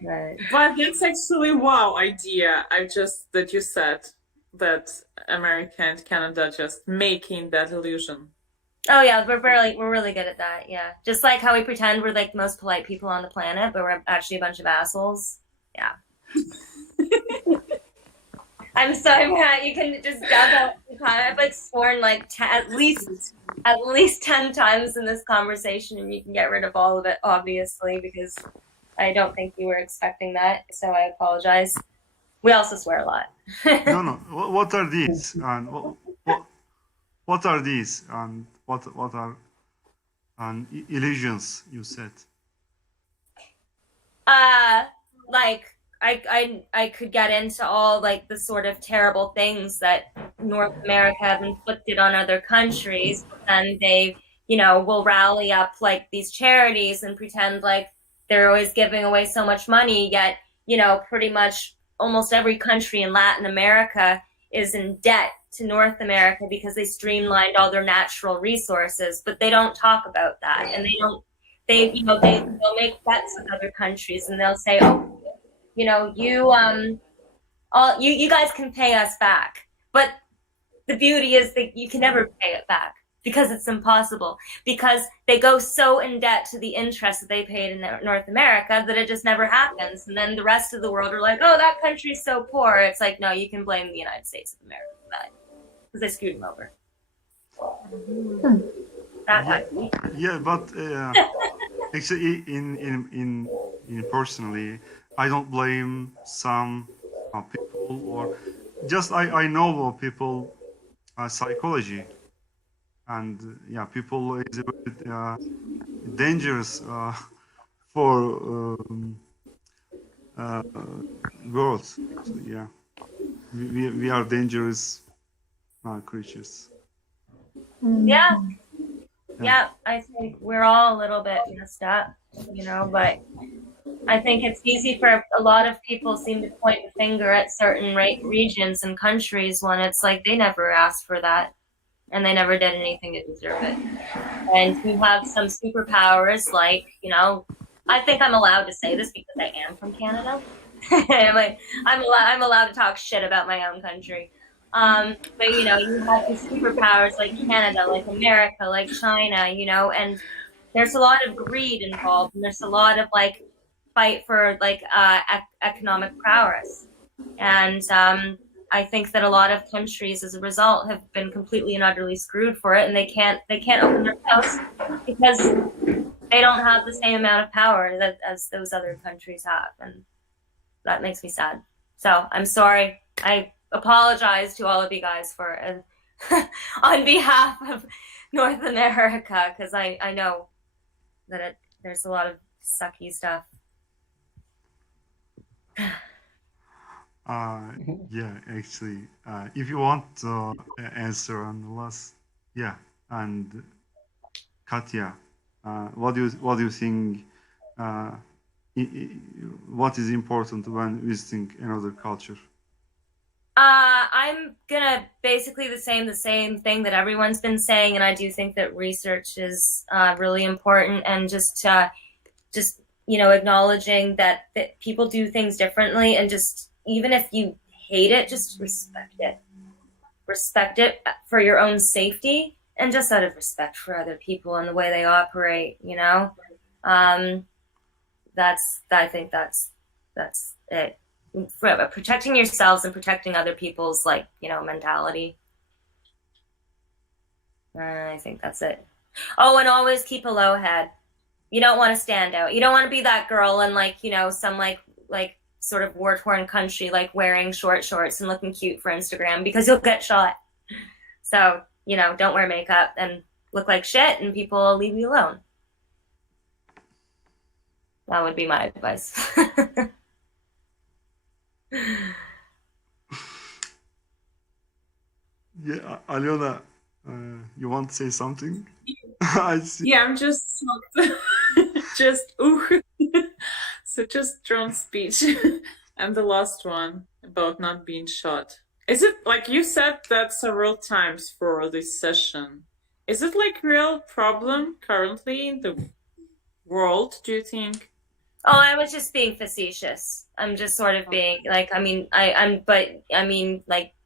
Right. But that's actually wow idea. That you said that America and Canada just making that illusion. Oh yeah, we're really good at that. Yeah, just like how we pretend we're like the most polite people on the planet, but we're actually a bunch of assholes. Yeah. I'm sorry, Matt. You can just dub out the time. I've like sworn like at least 10 times in this conversation, and you can get rid of all of it, obviously, because I don't think you were expecting that. So I apologize. We also swear a lot. No. What are these? And what are these? And what are illusions? You said. Like I could get into all like the sort of terrible things that North America have inflicted on other countries, and they, you know, will rally up like these charities and pretend like they're always giving away so much money, yet, you know, pretty much almost every country in Latin America is in debt to North America because they streamlined all their natural resources, but they don't talk about that, and they'll make bets with other countries, and they'll say, oh, you know, you guys can pay us back, but the beauty is that you can never pay it back because it's impossible, because they go so in debt to the interest that they paid in North America that it just never happens. And then the rest of the world are like, oh, that country's so poor. It's like, no, you can blame the United States of America for that because they screwed them over. Yeah, but actually, in personally, I don't blame some people or just I know people psychology, and yeah, people is a bit dangerous for girls. Actually, yeah, we are dangerous creatures. Yeah, Yeah. yeah, I think we're all a little bit messed up, but I think it's easy for a lot of people seem to point the finger at certain regions and countries when it's like they never asked for that and they never did anything to deserve it. And we have some superpowers like, I think I'm allowed to say this because I am from Canada. I'm allowed to talk shit about my own country. But you have these superpowers like Canada, like America, like China, and there's a lot of greed involved, and there's a lot of like fight for like economic prowess, and I think that a lot of countries, as a result, have been completely and utterly screwed for it, and they can't open their mouths because they don't have the same amount of power as those other countries have, and that makes me sad. So I'm sorry. I apologize to all of you guys for on behalf of North America, because I know that there's a lot of sucky stuff. Yeah, actually, if you want to answer on the last, yeah, and Katya, what do you think? What is important when visiting another culture? I'm gonna basically the same thing that everyone's been saying, and I do think that research is really important, and just acknowledging that people do things differently, and just even if you hate it, just respect it for your own safety, and just out of respect for other people and the way they operate. I think that's it. For protecting yourselves and protecting other people's mentality. I think that's it. Oh, and always keep a low head. You don't want to stand out. You don't want to be that girl in some sort of war-torn country, like wearing short shorts and looking cute for Instagram, because you'll get shot. So, don't wear makeup and look like shit, and people will leave you alone. That would be my advice. Yeah, Alyona, you want to say something? I see. Yeah, I'm just just so just drone speech. And the last one about not being shot. Is it like you said that several times for this session? Is it like real problem currently in the world, do you think? Oh, I was just being facetious. I'm just sort of being like,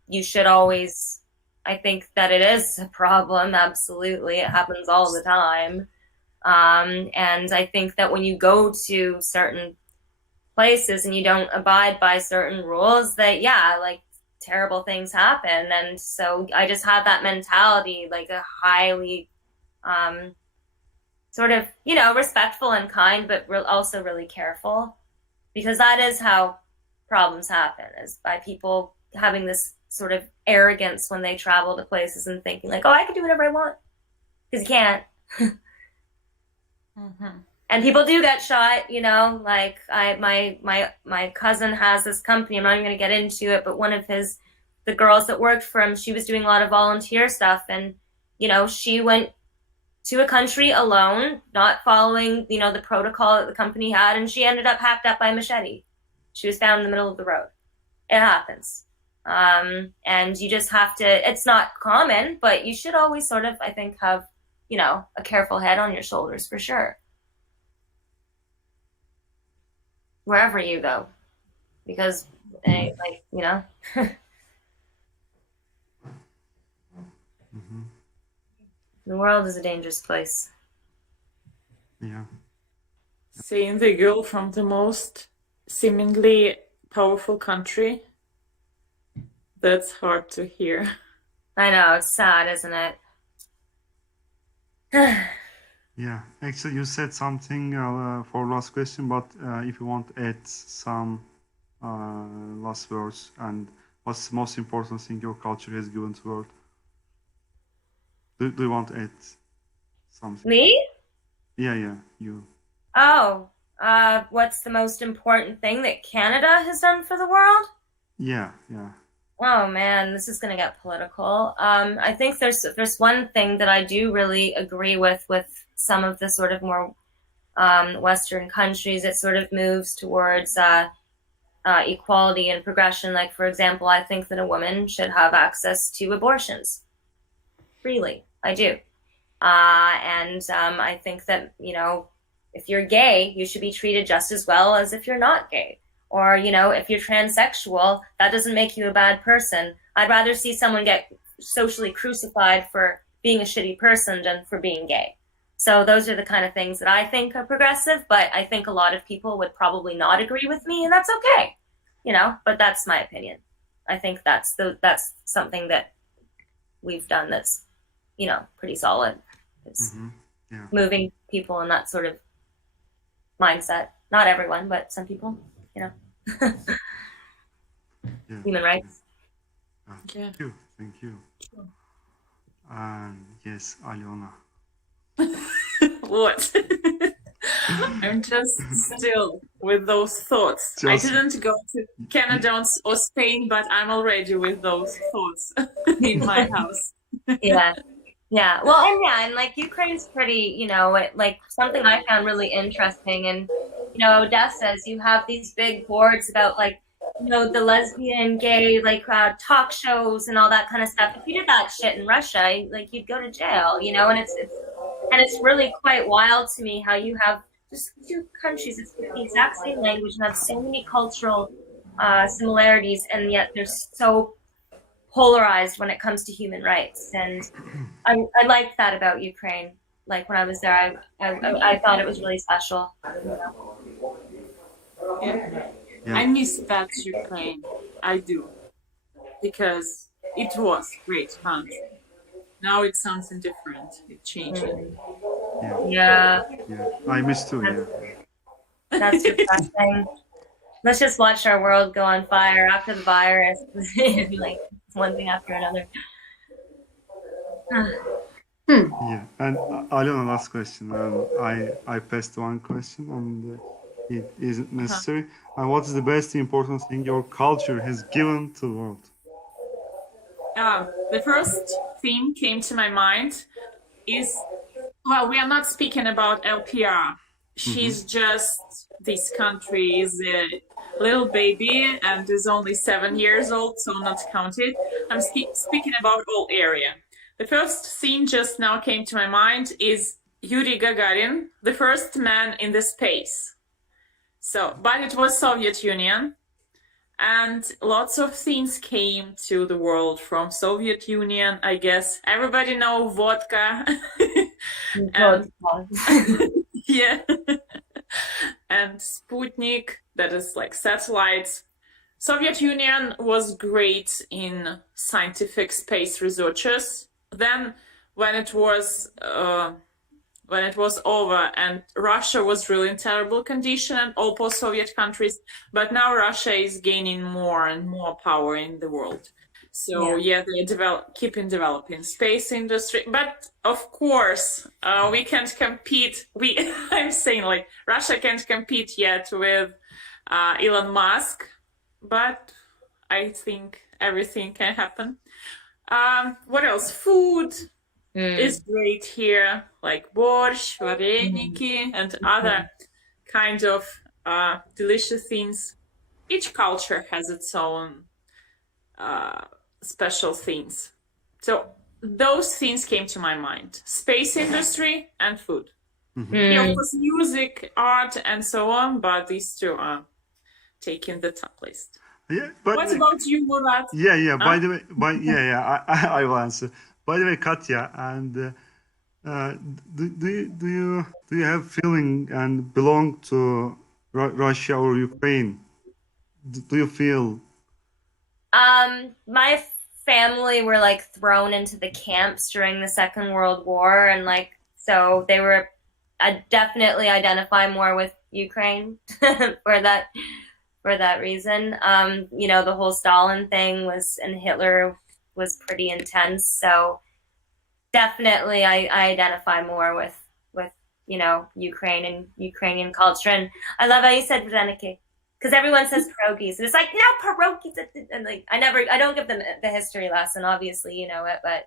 you should always, I think that it is a problem. Absolutely. It happens all the time. And I think that when you go to certain places and you don't abide by certain rules, that, terrible things happen. And so I just have that mentality, like a highly, sort of, respectful and kind, but also really careful, because that is how problems happen, is by people having this sort of arrogance when they travel to places and thinking like, oh, I can do whatever I want, because you can't. Mm-hmm. And people do get shot, like my cousin has this company. I'm not even going to get into it, but one of the girls that worked for him, she was doing a lot of volunteer stuff, and she went to a country alone, not following, the protocol that the company had, and she ended up hacked up by a machete. She was found in the middle of the road. It happens. And you just have to, it's not common, but you should always sort of, I think, have, a careful head on your shoulders for sure. Wherever you go. Because, Mm-hmm. the world is a dangerous place. Yeah. Seeing the girl from the most seemingly powerful country, that's hard to hear. I know, it's sad, isn't it? Yeah, actually, you said something for last question, but if you want to add some last words, and what's the most important thing your culture has given to the world? Do you want to add something? Me? Yeah, you. Oh, what's the most important thing that Canada has done for the world? Yeah. Oh man, this is gonna get political. I think there's one thing that I do really agree with some of the sort of more Western countries. It sort of moves towards equality and progression. Like for example, I think that a woman should have access to abortions freely. I do. And I think that, you know, if you're gay, you should be treated just as well as if you're not gay. Or, you know, if you're transsexual, that doesn't make you a bad person. I'd rather see someone get socially crucified for being a shitty person than for being gay. So those are the kind of things that I think are progressive, but I think a lot of people would probably not agree with me, and that's okay. You know, but that's my opinion. I think that's something that we've done that's, you know, pretty solid. It's moving people in that sort of mindset. Not everyone, but some people, you know. Human rights. Yeah. Thank you. And yes, Alyona. What? I'm just still with those thoughts. I didn't go to Canada or Spain, but I'm already with those thoughts in my house. Yeah. Well, and like Ukraine's pretty, you know, like something I found really interesting, and you know, Odessa is you have these big boards about like, you know, the lesbian, gay, like talk shows and all that kind of stuff. If you did that shit in Russia, like you'd go to jail, you know, and it's really quite wild to me how you have just two countries that speak the exact same language and have so many cultural similarities, and yet they're so polarized when it comes to human rights. And I liked that about Ukraine. Like when I was there, I thought it was really special. You know? Yeah. I miss that Ukraine. I do, because it was great fun. Now it's something different. It changed. Yeah. I miss too. That's depressing. Let's just watch our world go on fire after the virus. Like one thing after another. Yeah, and Alyona, last question. I passed one question, and it isn't necessary. And what is the best important thing your culture has given to the world? The first thing came to my mind is, well, we are not speaking about LPR. She's just, this country is a little baby and is only 7 years old, so not counted. I'm speaking about all area. The first thing just now came to my mind is Yuri Gagarin, the first man in the space. So, but it was Soviet Union, and lots of things came to the world from Soviet Union. I guess everybody know vodka. And, yeah. And Sputnik, that is like satellites. Soviet Union was great in scientific space researches. Then when it was over and Russia was really in terrible condition, and all post-Soviet countries, but now Russia is gaining more and more power in the world. So yeah they keeping developing space industry, but of course we can't compete. I'm saying like Russia can't compete yet with Elon Musk, but I think everything can happen. What else? Food is great here, like borscht, vareniki, and other kind of delicious things. Each culture has its own special things. So those things came to my mind: space industry and food. Yeah, of course, music, art, and so on, but these two are taking the top list. Yeah, but what about you, Murat? Yeah. By the way, I will answer. By the way, Katya, and do you have feeling and belong to Russia or Ukraine? Do you feel? My family were like thrown into the camps during the Second World War, and like so they were. I definitely identify more with Ukraine for for that reason. You know, the whole Stalin thing was, and Hitler was pretty intense. So definitely, I identify more with you know, Ukrainian culture. And I love how you said Vreniki, because everyone says pierogies, and it's like, no, pierogies, and like I don't give them the history lesson, obviously, you know it, but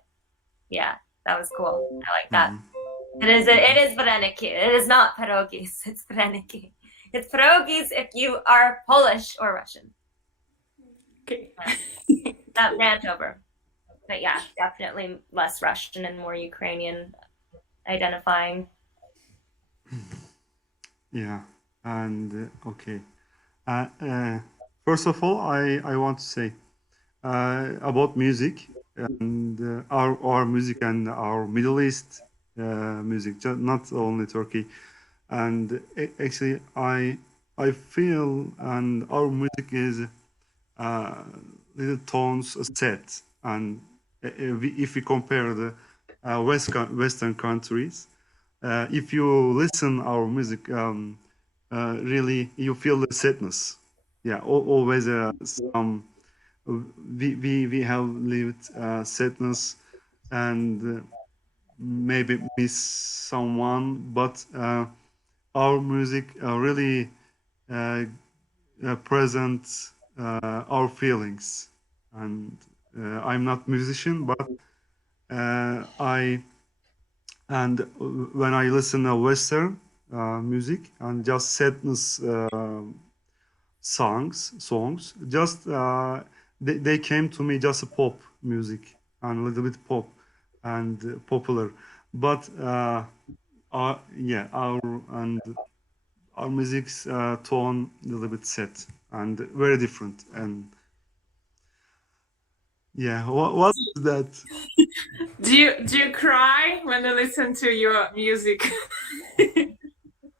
yeah, that was cool. I like that. It is Vreniki. It is not pierogies. It's Vreniki. It's pierogies if you are Polish or Russian. Okay. That rant over. But yeah, definitely less Russian and more Ukrainian identifying. Yeah, and okay. First of all, I want to say about music and our music and our Middle East music, not only Turkey. And actually, I feel and our music is little tones set, and if we compare the Western countries, if you listen our music, really you feel the sadness. Yeah, always some we have lived sadness and maybe miss someone, but our music really present our feelings. And I'm not musician, but I and when I listen to Western music and just sadness songs, just they came to me just a pop music and a little bit pop and popular, but yeah, our music's tone a little bit set and very different. And yeah, what is that? Do you cry when you listen to your music?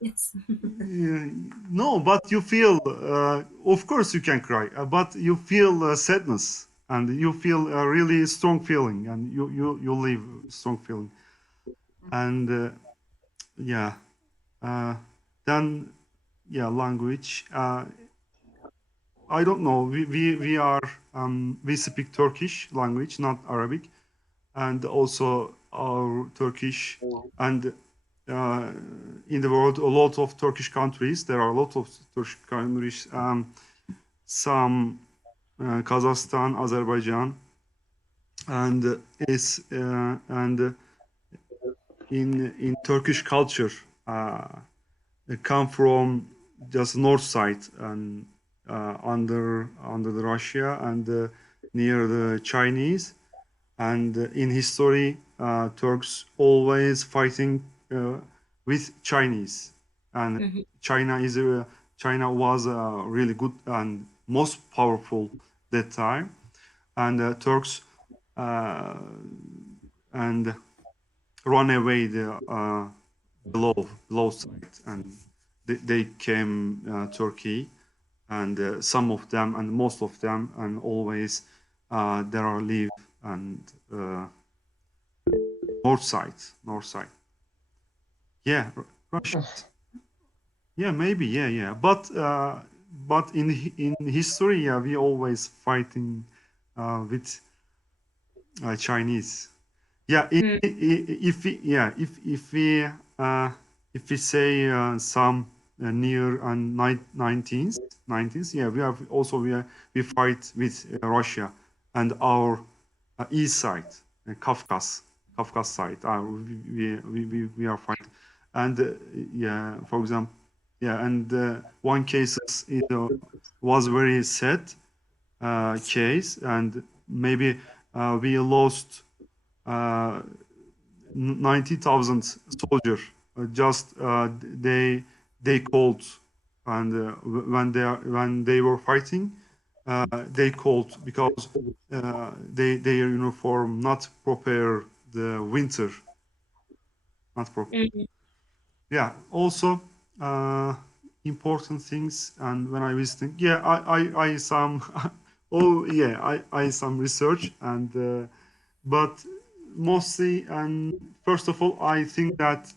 Yes. Yeah, no, but you feel, of course you can cry, but you feel sadness and you feel a really strong feeling, and you live strong feeling. And yeah, then yeah, language. I don't know. We are we speak Turkish language, not Arabic, and also our Turkish and in the world a lot of Turkish countries. There are a lot of Turkish countries. Some Kazakhstan, Azerbaijan, and is and in Turkish culture come from just north side and under the Russia and near the Chinese. And in history, Turks always fighting with Chinese, and China was really good and most powerful that time, and Turks and run away the low side, and they came Turkey, and some of them and most of them, and always there are live and north side. Yeah, Russia. Yeah, maybe. Yeah. But in history, yeah, we always fighting with Chinese. Yeah, if we yeah if we say some near and 19th, yeah, we fight with Russia and our east side, Kafkas side. We are fighting, and yeah, for example, yeah, and one case was very sad case, and maybe we lost 90,000 soldiers. Just they called, and when they were fighting, they called because their uniform not prepare the winter, not prepare. Yeah, also important things. And when I visiting, yeah, I some oh yeah, I some research, and but mostly, and first of all, I think that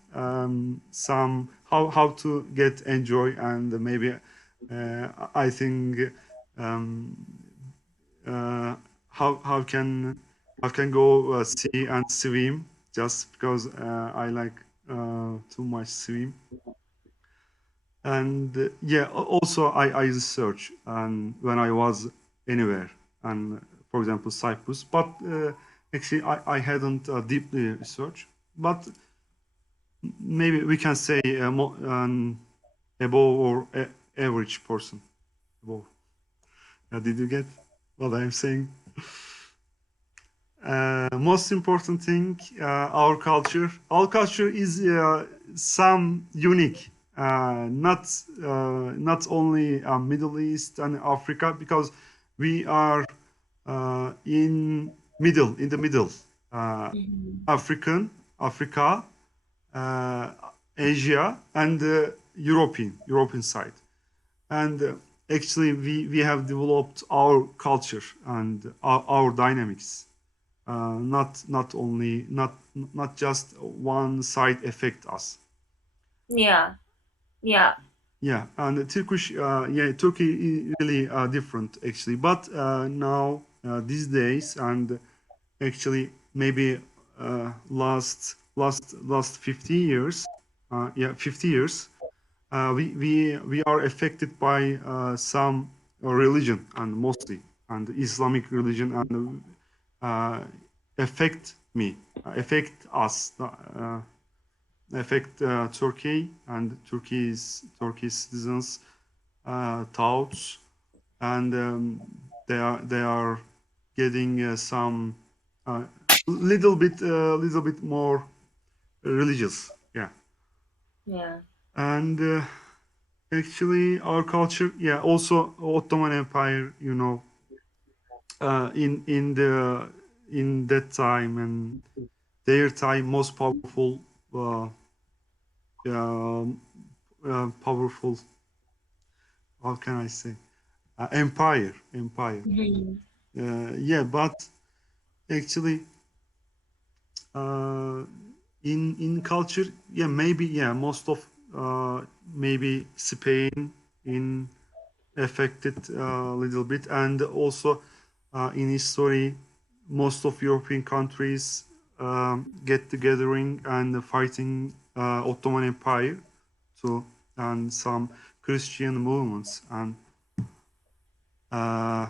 some how to get enjoy, and maybe I think um, uh, how can go sea and swim just because I like too much swim. And yeah, also I research and when I was anywhere, and for example Cyprus, but actually I hadn't deeply researched, but maybe we can say above or average person above. Did you get what I'm saying? Most important thing, our culture is some unique, not only Middle East and Africa, because we are in the middle, Africa, uh, Asia, and European side. And actually we have developed our culture and our dynamics, not only not just one side affect us. Yeah. Yeah. Yeah, and Turkey is really different actually, but now these days, and actually maybe last 50 years, 50 years, we are affected by some religion, and mostly and Islamic religion, and affect affect us, affect Turkey and Turkey's citizens thoughts, and they are getting some little bit more religious. Yeah, Yeah. and actually our culture, yeah, also Ottoman Empire, in that time and their time, most powerful, uh, um, powerful, how can I say, empire. Mhm. Yeah, but actually, uh, in culture, yeah, maybe, yeah, most of maybe Spain in affected a little bit, and also in history, most of European countries get together and fighting Ottoman Empire, so, and some Christian movements, and uh,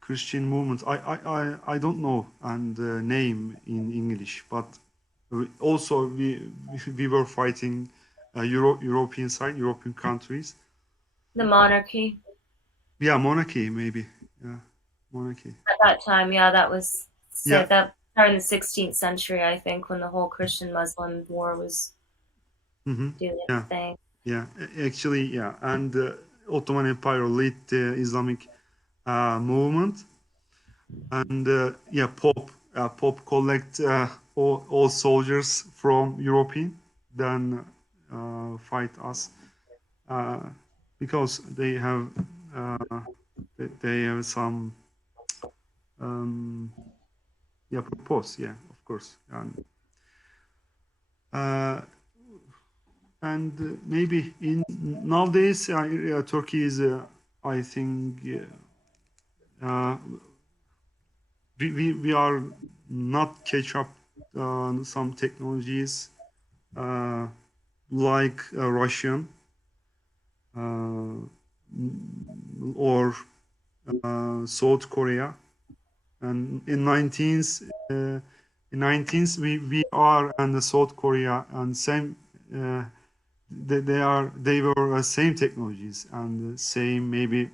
Christian movements. I don't know and name in English, but also we were fighting European side, European countries. The monarchy Yeah, monarchy maybe. Yeah, monarchy. at that time, yeah, that was Yeah. so that started in the 16th century, I think, when the whole Christian Muslim war was doing its Yeah. thing. Yeah. Actually, yeah, and Ottoman Empire led the Islamic movement, and yeah, Pope collect all soldiers from European, then fight us uh, because uh, they have some um, yeah, propose, yeah, of course, uh, and maybe in nowadays Turkey is I think uh, we are not catch up some technologies uh, like Russian uh, or South Korea, and in 19th we are and the South Korea and same they were same technologies and same maybe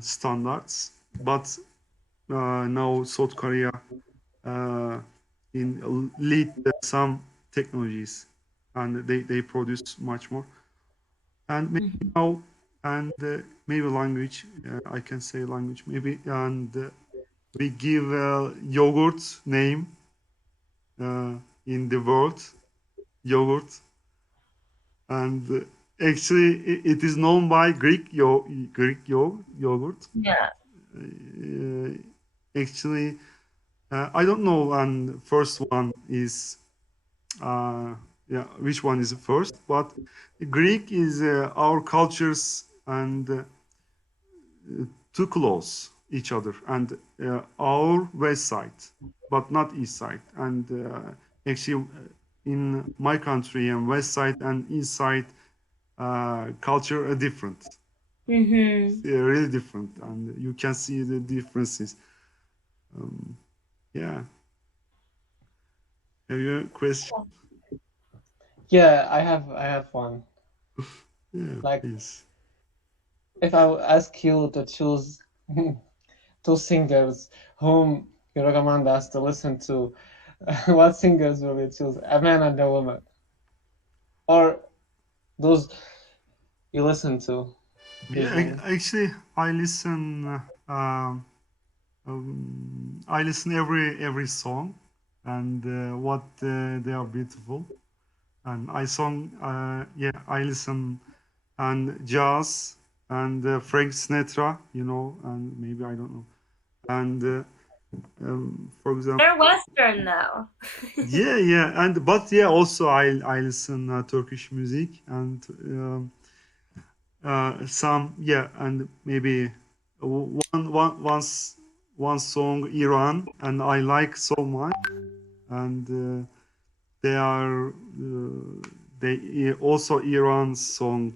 standards, but now South Korea in lead some technologies, and they produce much more, and maybe now, and maybe language, I can say language maybe, and we give yogurt name in the world, yogurt, and actually it is known by Greek yogurt. Yeah. Uh, actually, I don't know. And first one is yeah, which one is first, but Greek is our cultures and too close each other, and our west side, but not east side. And actually, in my country, and west side and east side culture are different. Mm-hmm. They're really different, and you can see the differences. Yeah. Have you a question? Yeah, I have one. Yeah, Like, please. if I would ask you to choose two singers whom you recommend us to listen to, what singers will you choose? A man and a woman, or those you listen to Yeah, usually? actually, I listen. I listen every song, and what they are beautiful. And I song. Yeah, I listen and jazz and Frank Sinatra. You know, and maybe I don't know. And for example, They're Western though. yeah, and but yeah, also I listen Turkish music and some yeah, and maybe one song Iran, and I like so much, and they are they also Iran song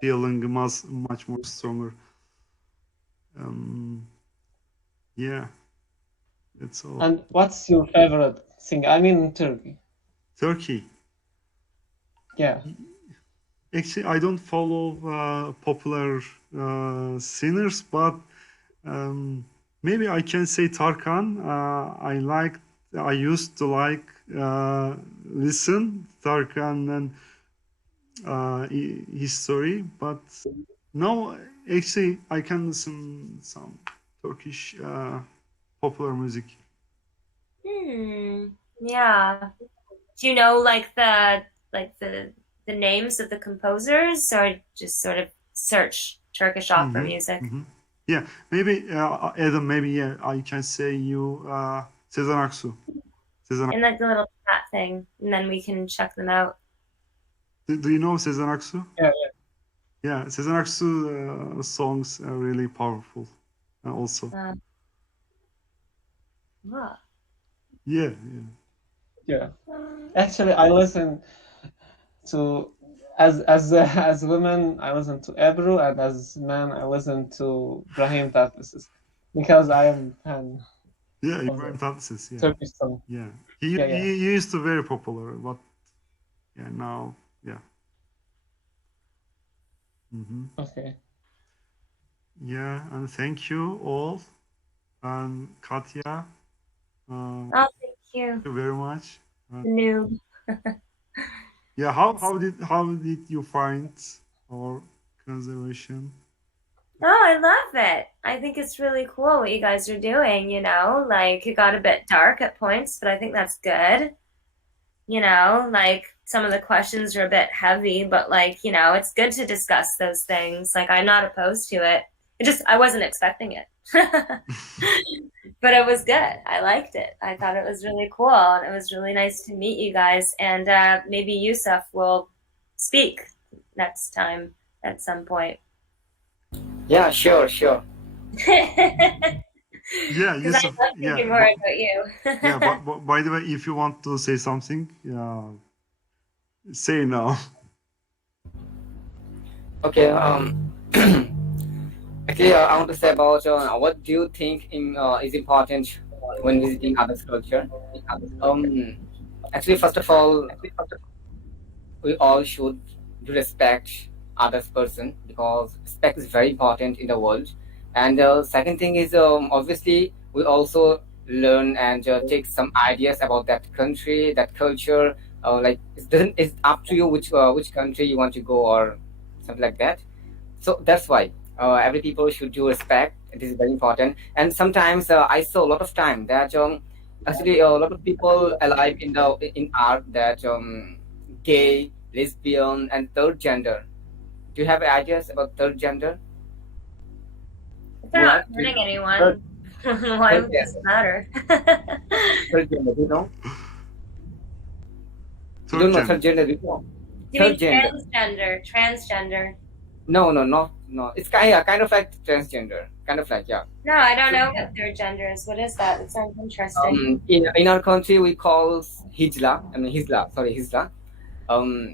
feeling much more stronger. Um, yeah, that's all. And what's your favorite singer? I mean, Turkey. Turkey. Yeah. Actually, I don't follow popular singers, but maybe I can say Tarkan. I used to like listen Tarkan and his story, but now actually I can listen some Turkish popular music. Yeah. Do you know like the names of the composers, or just sort of search Turkish opera Hmm. music? Hmm. Yeah, maybe Adam. Maybe yeah, I can say you Sezen Aksu. Sezen. In like the little chat thing, and then we can check them out. Do you know Sezen Aksu? Yeah. Yeah, Sezen Aksu songs are really powerful. Also, Uh, ah. yeah, Yeah. Actually, I listen to as women I listen to Ebru, and as man I listen to Brahim Tatlıses because I am fan yeah. of Ibrahim the Tatlıses. Yeah, Turkish song. yeah. Yeah, He used to very popular, but yeah, now yeah. Hmm. okay. Yeah, and thank you all, and Katya. Oh, thank you, Thank you very much. noob. Yeah, how did you find our conservation? Oh, I love it. I think it's really cool what you guys are doing, you know? Like it got a bit dark at points, but I think that's good. You know, like some of the questions are a bit heavy, but like, you know, it's good to discuss those things. Like I'm not opposed to it. It just I wasn't expecting it. But it was good. I liked it. I thought it was really cool, and it was really nice to meet you guys. And maybe Yousuf will speak next time at some point. Yeah, sure. Yeah, Because I Yusuf. love Yeah, thinking more about you. yeah. But by the way, if you want to say something, say now. Okay. Actually, I want to say about what do you think is important when visiting others' culture? Um, Actually, first of all, we all should do respect others person because respect is very important in the world. And second thing is obviously we also learn and take some ideas about that country, that culture. Like it doesn't, it's up to you which country you want to go or something like that. So that's why every people should do respect. It is very important. And sometimes I saw a lot of time that actually a lot of people alive in art that gay, lesbian, and third gender. Do you have ideas about third gender? If they're not Murat, hurting third, anyone, why third would this gender, matter? third gender. Do you know? You don't know Third third gender before? You mean Third gender. transgender? No. It's kind of like transgender. Kind of like, yeah. No, I don't know what third gender is. What is that? It sounds interesting. In our country we call hijla.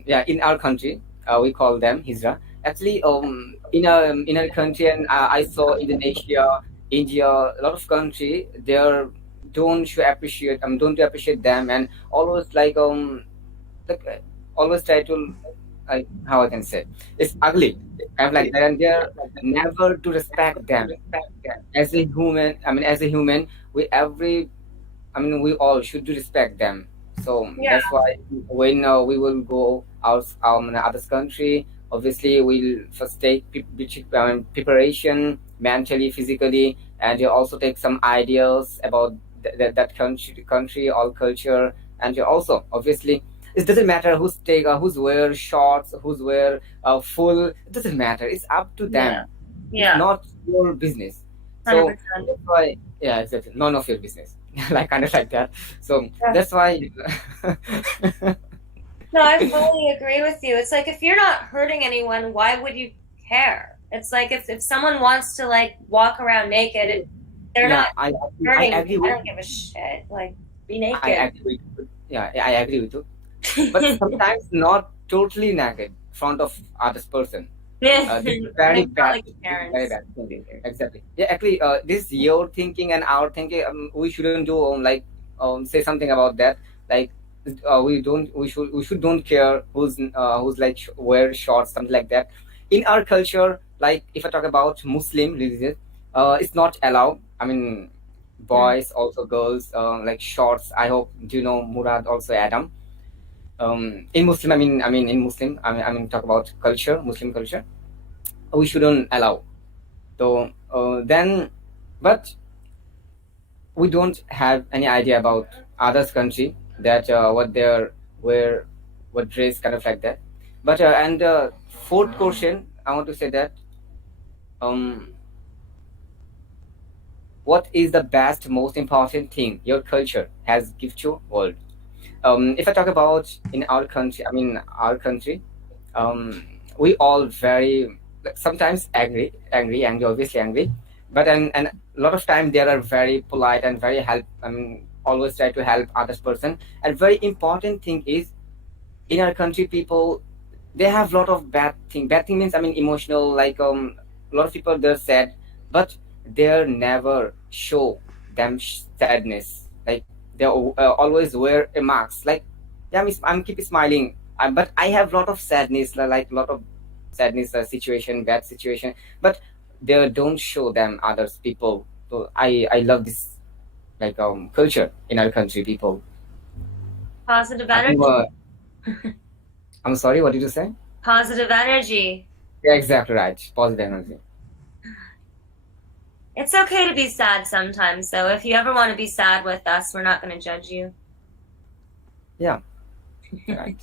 Yeah, in our country we call them hijra. Actually, in our country, and I saw Indonesia, India, a lot of country, they're don't appreciate them, and always like always try to, like, how I can say, it's ugly, kind of like that, and they're never to respect them as a human. I mean, as a human, we all should respect them. So Yeah. that's why when we will go out in other country, obviously we'll first take preparation mentally, physically, and you also take some ideas about that country, all culture, and you also obviously it doesn't matter who's wear shorts, who's wear full. It doesn't matter. It's up to them. Yeah. It's not your business. So 100%. that's why, yeah, exactly. None of your business. Like kind of like that. So Yeah. that's why. No, I fully agree with you. It's like if you're not hurting anyone, why would you care? It's like if someone wants to like walk around naked, they're Yeah, not I hurting. agree I with. don't give a shit. Like, be naked. I agree with. Yeah, I agree with you. But sometimes not totally naked in front of other person. This is very It's not bad. like This is parents. very bad thinking. Exactly. Yeah, actually, this your thinking and our thinking. We shouldn't do say something about that. Like, we should don't care who's like wear shorts, something like that. In our culture, like if I talk about Muslim religion, it's not allowed. I mean, boys also girls like shorts. I hope do you know Murat, also Adham. In Muslim, I mean talk about culture, Muslim culture, we shouldn't allow. So then, but we don't have any idea about others country that what they're wear, what dress, kind of like that. But and fourth question, I want to say that what is the best, most important thing your culture has given to world? If I talk about in our country, we all very like, sometimes angry, obviously angry, but and a lot of time they are very polite and very help. Always try to help others person. And very important thing is in our country, people they have a lot of bad thing. Bad thing means emotional. Like a lot of people they're sad, but they're never show them sadness. Like they always wear a mask. Like yeah, I'm keep smiling, but I have a lot of sadness, like a lot of sadness situation, bad situation, but they don't show them others people. So I love this like culture in our country, people. Positive I think, energy. I'm sorry, what did you say? Positive energy. Yeah, exactly right. Positive energy. It's okay to be sad sometimes, though. If you ever want to be sad with us, we're not going to judge you. Yeah, right.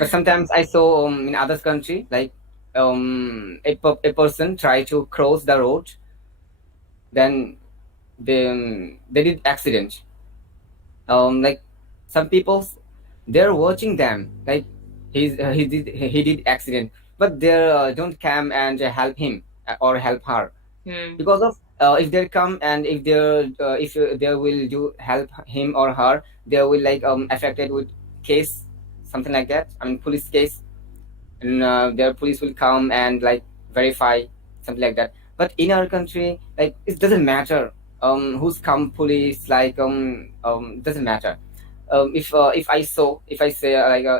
But sometimes I saw in other country, like a person try to cross the road, then they did accident. Like some people, they're watching them, like he did accident, but they don't come and help him or help her. Because of if they come and if they will do help him or her, they will like affected with case, something like that. Police case, and their police will come and like verify, something like that. But in our country, like it doesn't matter who's come police, like doesn't matter. If I say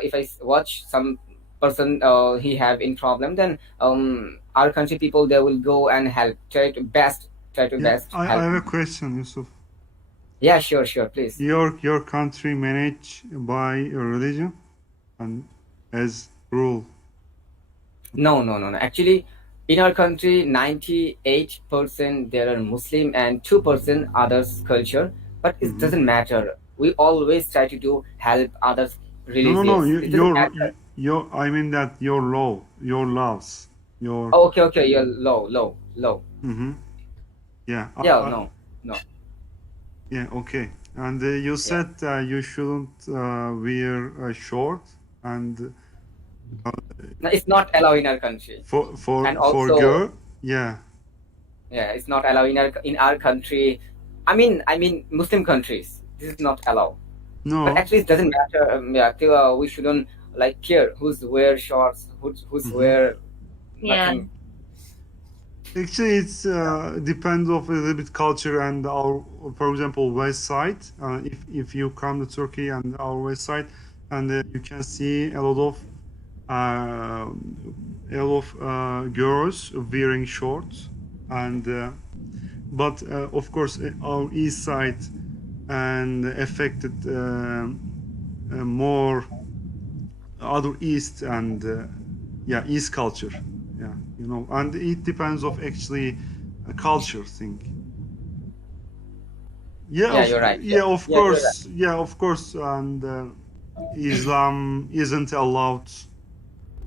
if I watch some person he have in problem, then our country people they will go and help, try to best I help. have a question, Yousuf. Yeah, sure, please. Your country managed by a religion and as rule? No. Actually, in our country, 98% there are Muslim and 2% others culture. But it doesn't matter. We always try to do help others religious. No. It doesn't matter. I mean that your law, your laws, your. Oh, okay. You're low. Yeah. Yeah, no. Yeah. Okay. And you said you shouldn't wear short, and No, it's not allowed in our country. for And also, girl, yeah. yeah, it's not allowed in our country. I mean Muslim countries. This is not allowed. But No. actually, it doesn't matter. We shouldn't like care who's wear shorts, who's wear Yeah. nothing. Actually, it's depends of a little bit culture and our, for example, west side. If you come to Turkey and our west side, and you can see a lot of girls wearing shorts, and but of course our east side and affected more other east and east culture, and it depends of actually a culture thing. Yeah, you're right. Of Yeah, you're course, of course, and Islam isn't allowed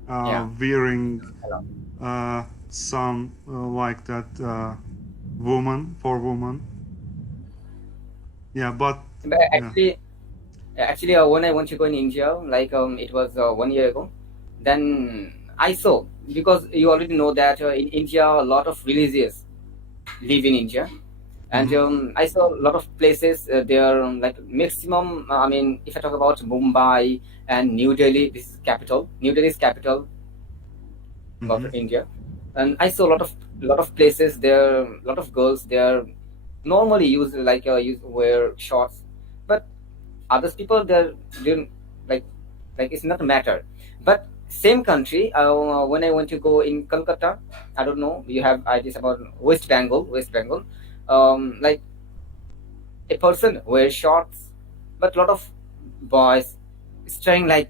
Yeah. wearing some like that woman. But But actually, when I went to go in India, like it was 1 year ago, then I saw, because you already know that in India a lot of religious live in India, and I saw a lot of places there, like maximum. I mean, if I talk about Mumbai and New Delhi, this is capital. New Delhi is capital of India, and I saw a lot of places there. A lot of girls there normally use wear shorts, but others people they didn't like it's not a matter. But same country, when I went to go in Calcutta, I don't know, you have ideas about West Bengal, like a person wears shorts, but a lot of boys staring like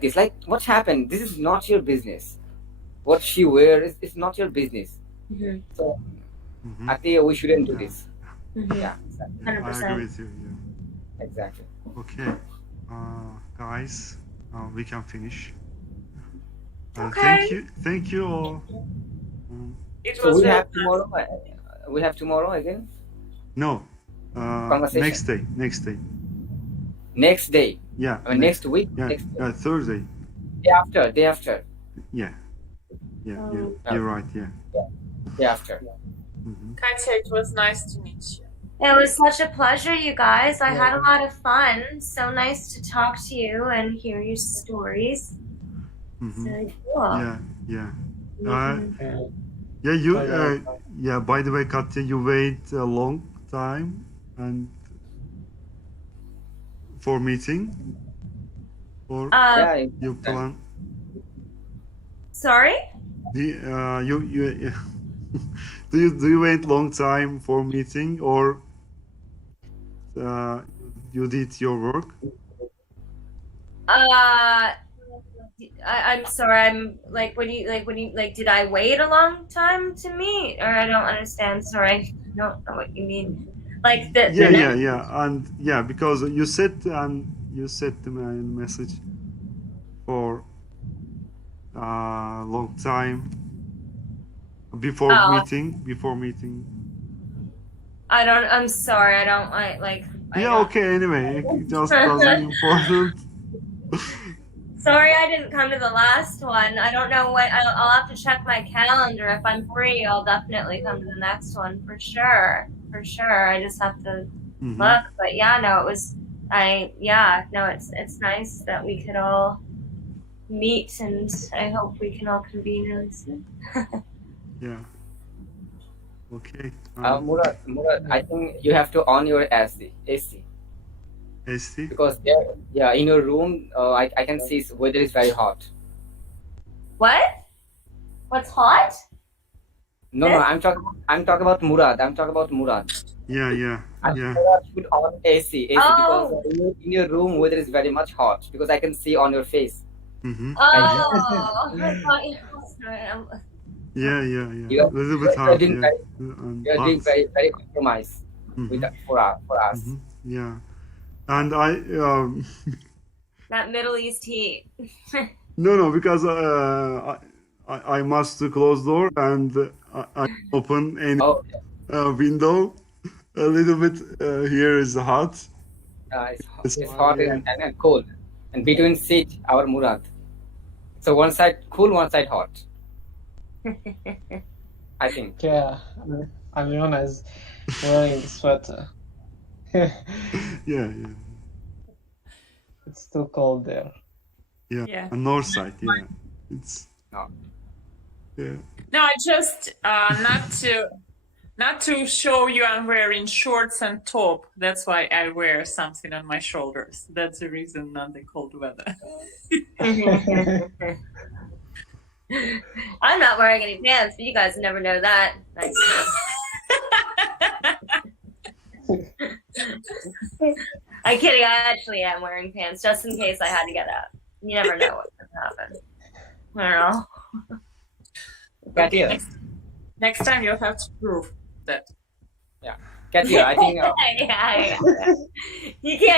this, like what happened, this is not your business, what she wears is not your business. Mhm. So I think we shouldn't do this. Mhm. Yeah, exactly. I agree 100%. with you. Exactly. Okay, guys, we can finish. Okay. Thank you all. It So was we very have tomorrow. We have tomorrow again. No, Conversation. next day. Next day. Yeah. I mean, next week. Yeah, Next day. Thursday. Day after. Yeah. Oh. You're right. Yeah. Day after. Katya, it was nice to meet you. It was such a pleasure, you guys. I had a lot of fun. So nice to talk to you and hear your stories. So cool. Yeah. Mhm. By the way, Katya, you wait a long time and for meeting, or Yeah. you plan? Sorry? You do you wait long time for meeting, or you did your work? I'm sorry. I'm like, when you did I wait a long time to meet, or I don't understand? Sorry, I don't know what you mean. Like the And because you said to me in message for long time before meeting. I'm sorry. I don't like. Okay. Anyway, it just doesn't important. Sorry, I didn't come to the last one. I don't know what. I'll have to check my calendar. If I'm free, I'll definitely come to the next one for sure. For sure. I just have to look. But it was. It's nice that we could all meet, and I hope we can all convene really soon. Yeah. Okay. Murat, I think you have to on your AC. AC? Because there, in your room, I can see weather is very hot. What? What's hot? No, I'm talking about Murat. Yeah. Murat should on AC because in your room weather is very much hot, because I can see on your face. Mm-hmm. Yeah. You're A little bit hard. doing You're doing very, very compromise with that, for us. Yeah. And that Middle East heat. No, because I must close door and I open any window a little bit here is hot. It's hot and cold. And between seat, our Murat. So one side cool, one side hot. I think. Yeah, Alyona is wearing a sweater. Yeah. It's too cold there. Yeah. On north side, yeah. It's No. yeah. No, I just not to show you I'm wearing shorts and top. That's why I wear something on my shoulders. That's the reason, not the cold weather. I'm not wearing any pants, but you guys never know that. I'm kidding. I actually am wearing pants just in case I had to get up. You never know what could happen. I don't know. Katya. Next time you'll have to prove that. Yeah. Katya, I think yeah. You can't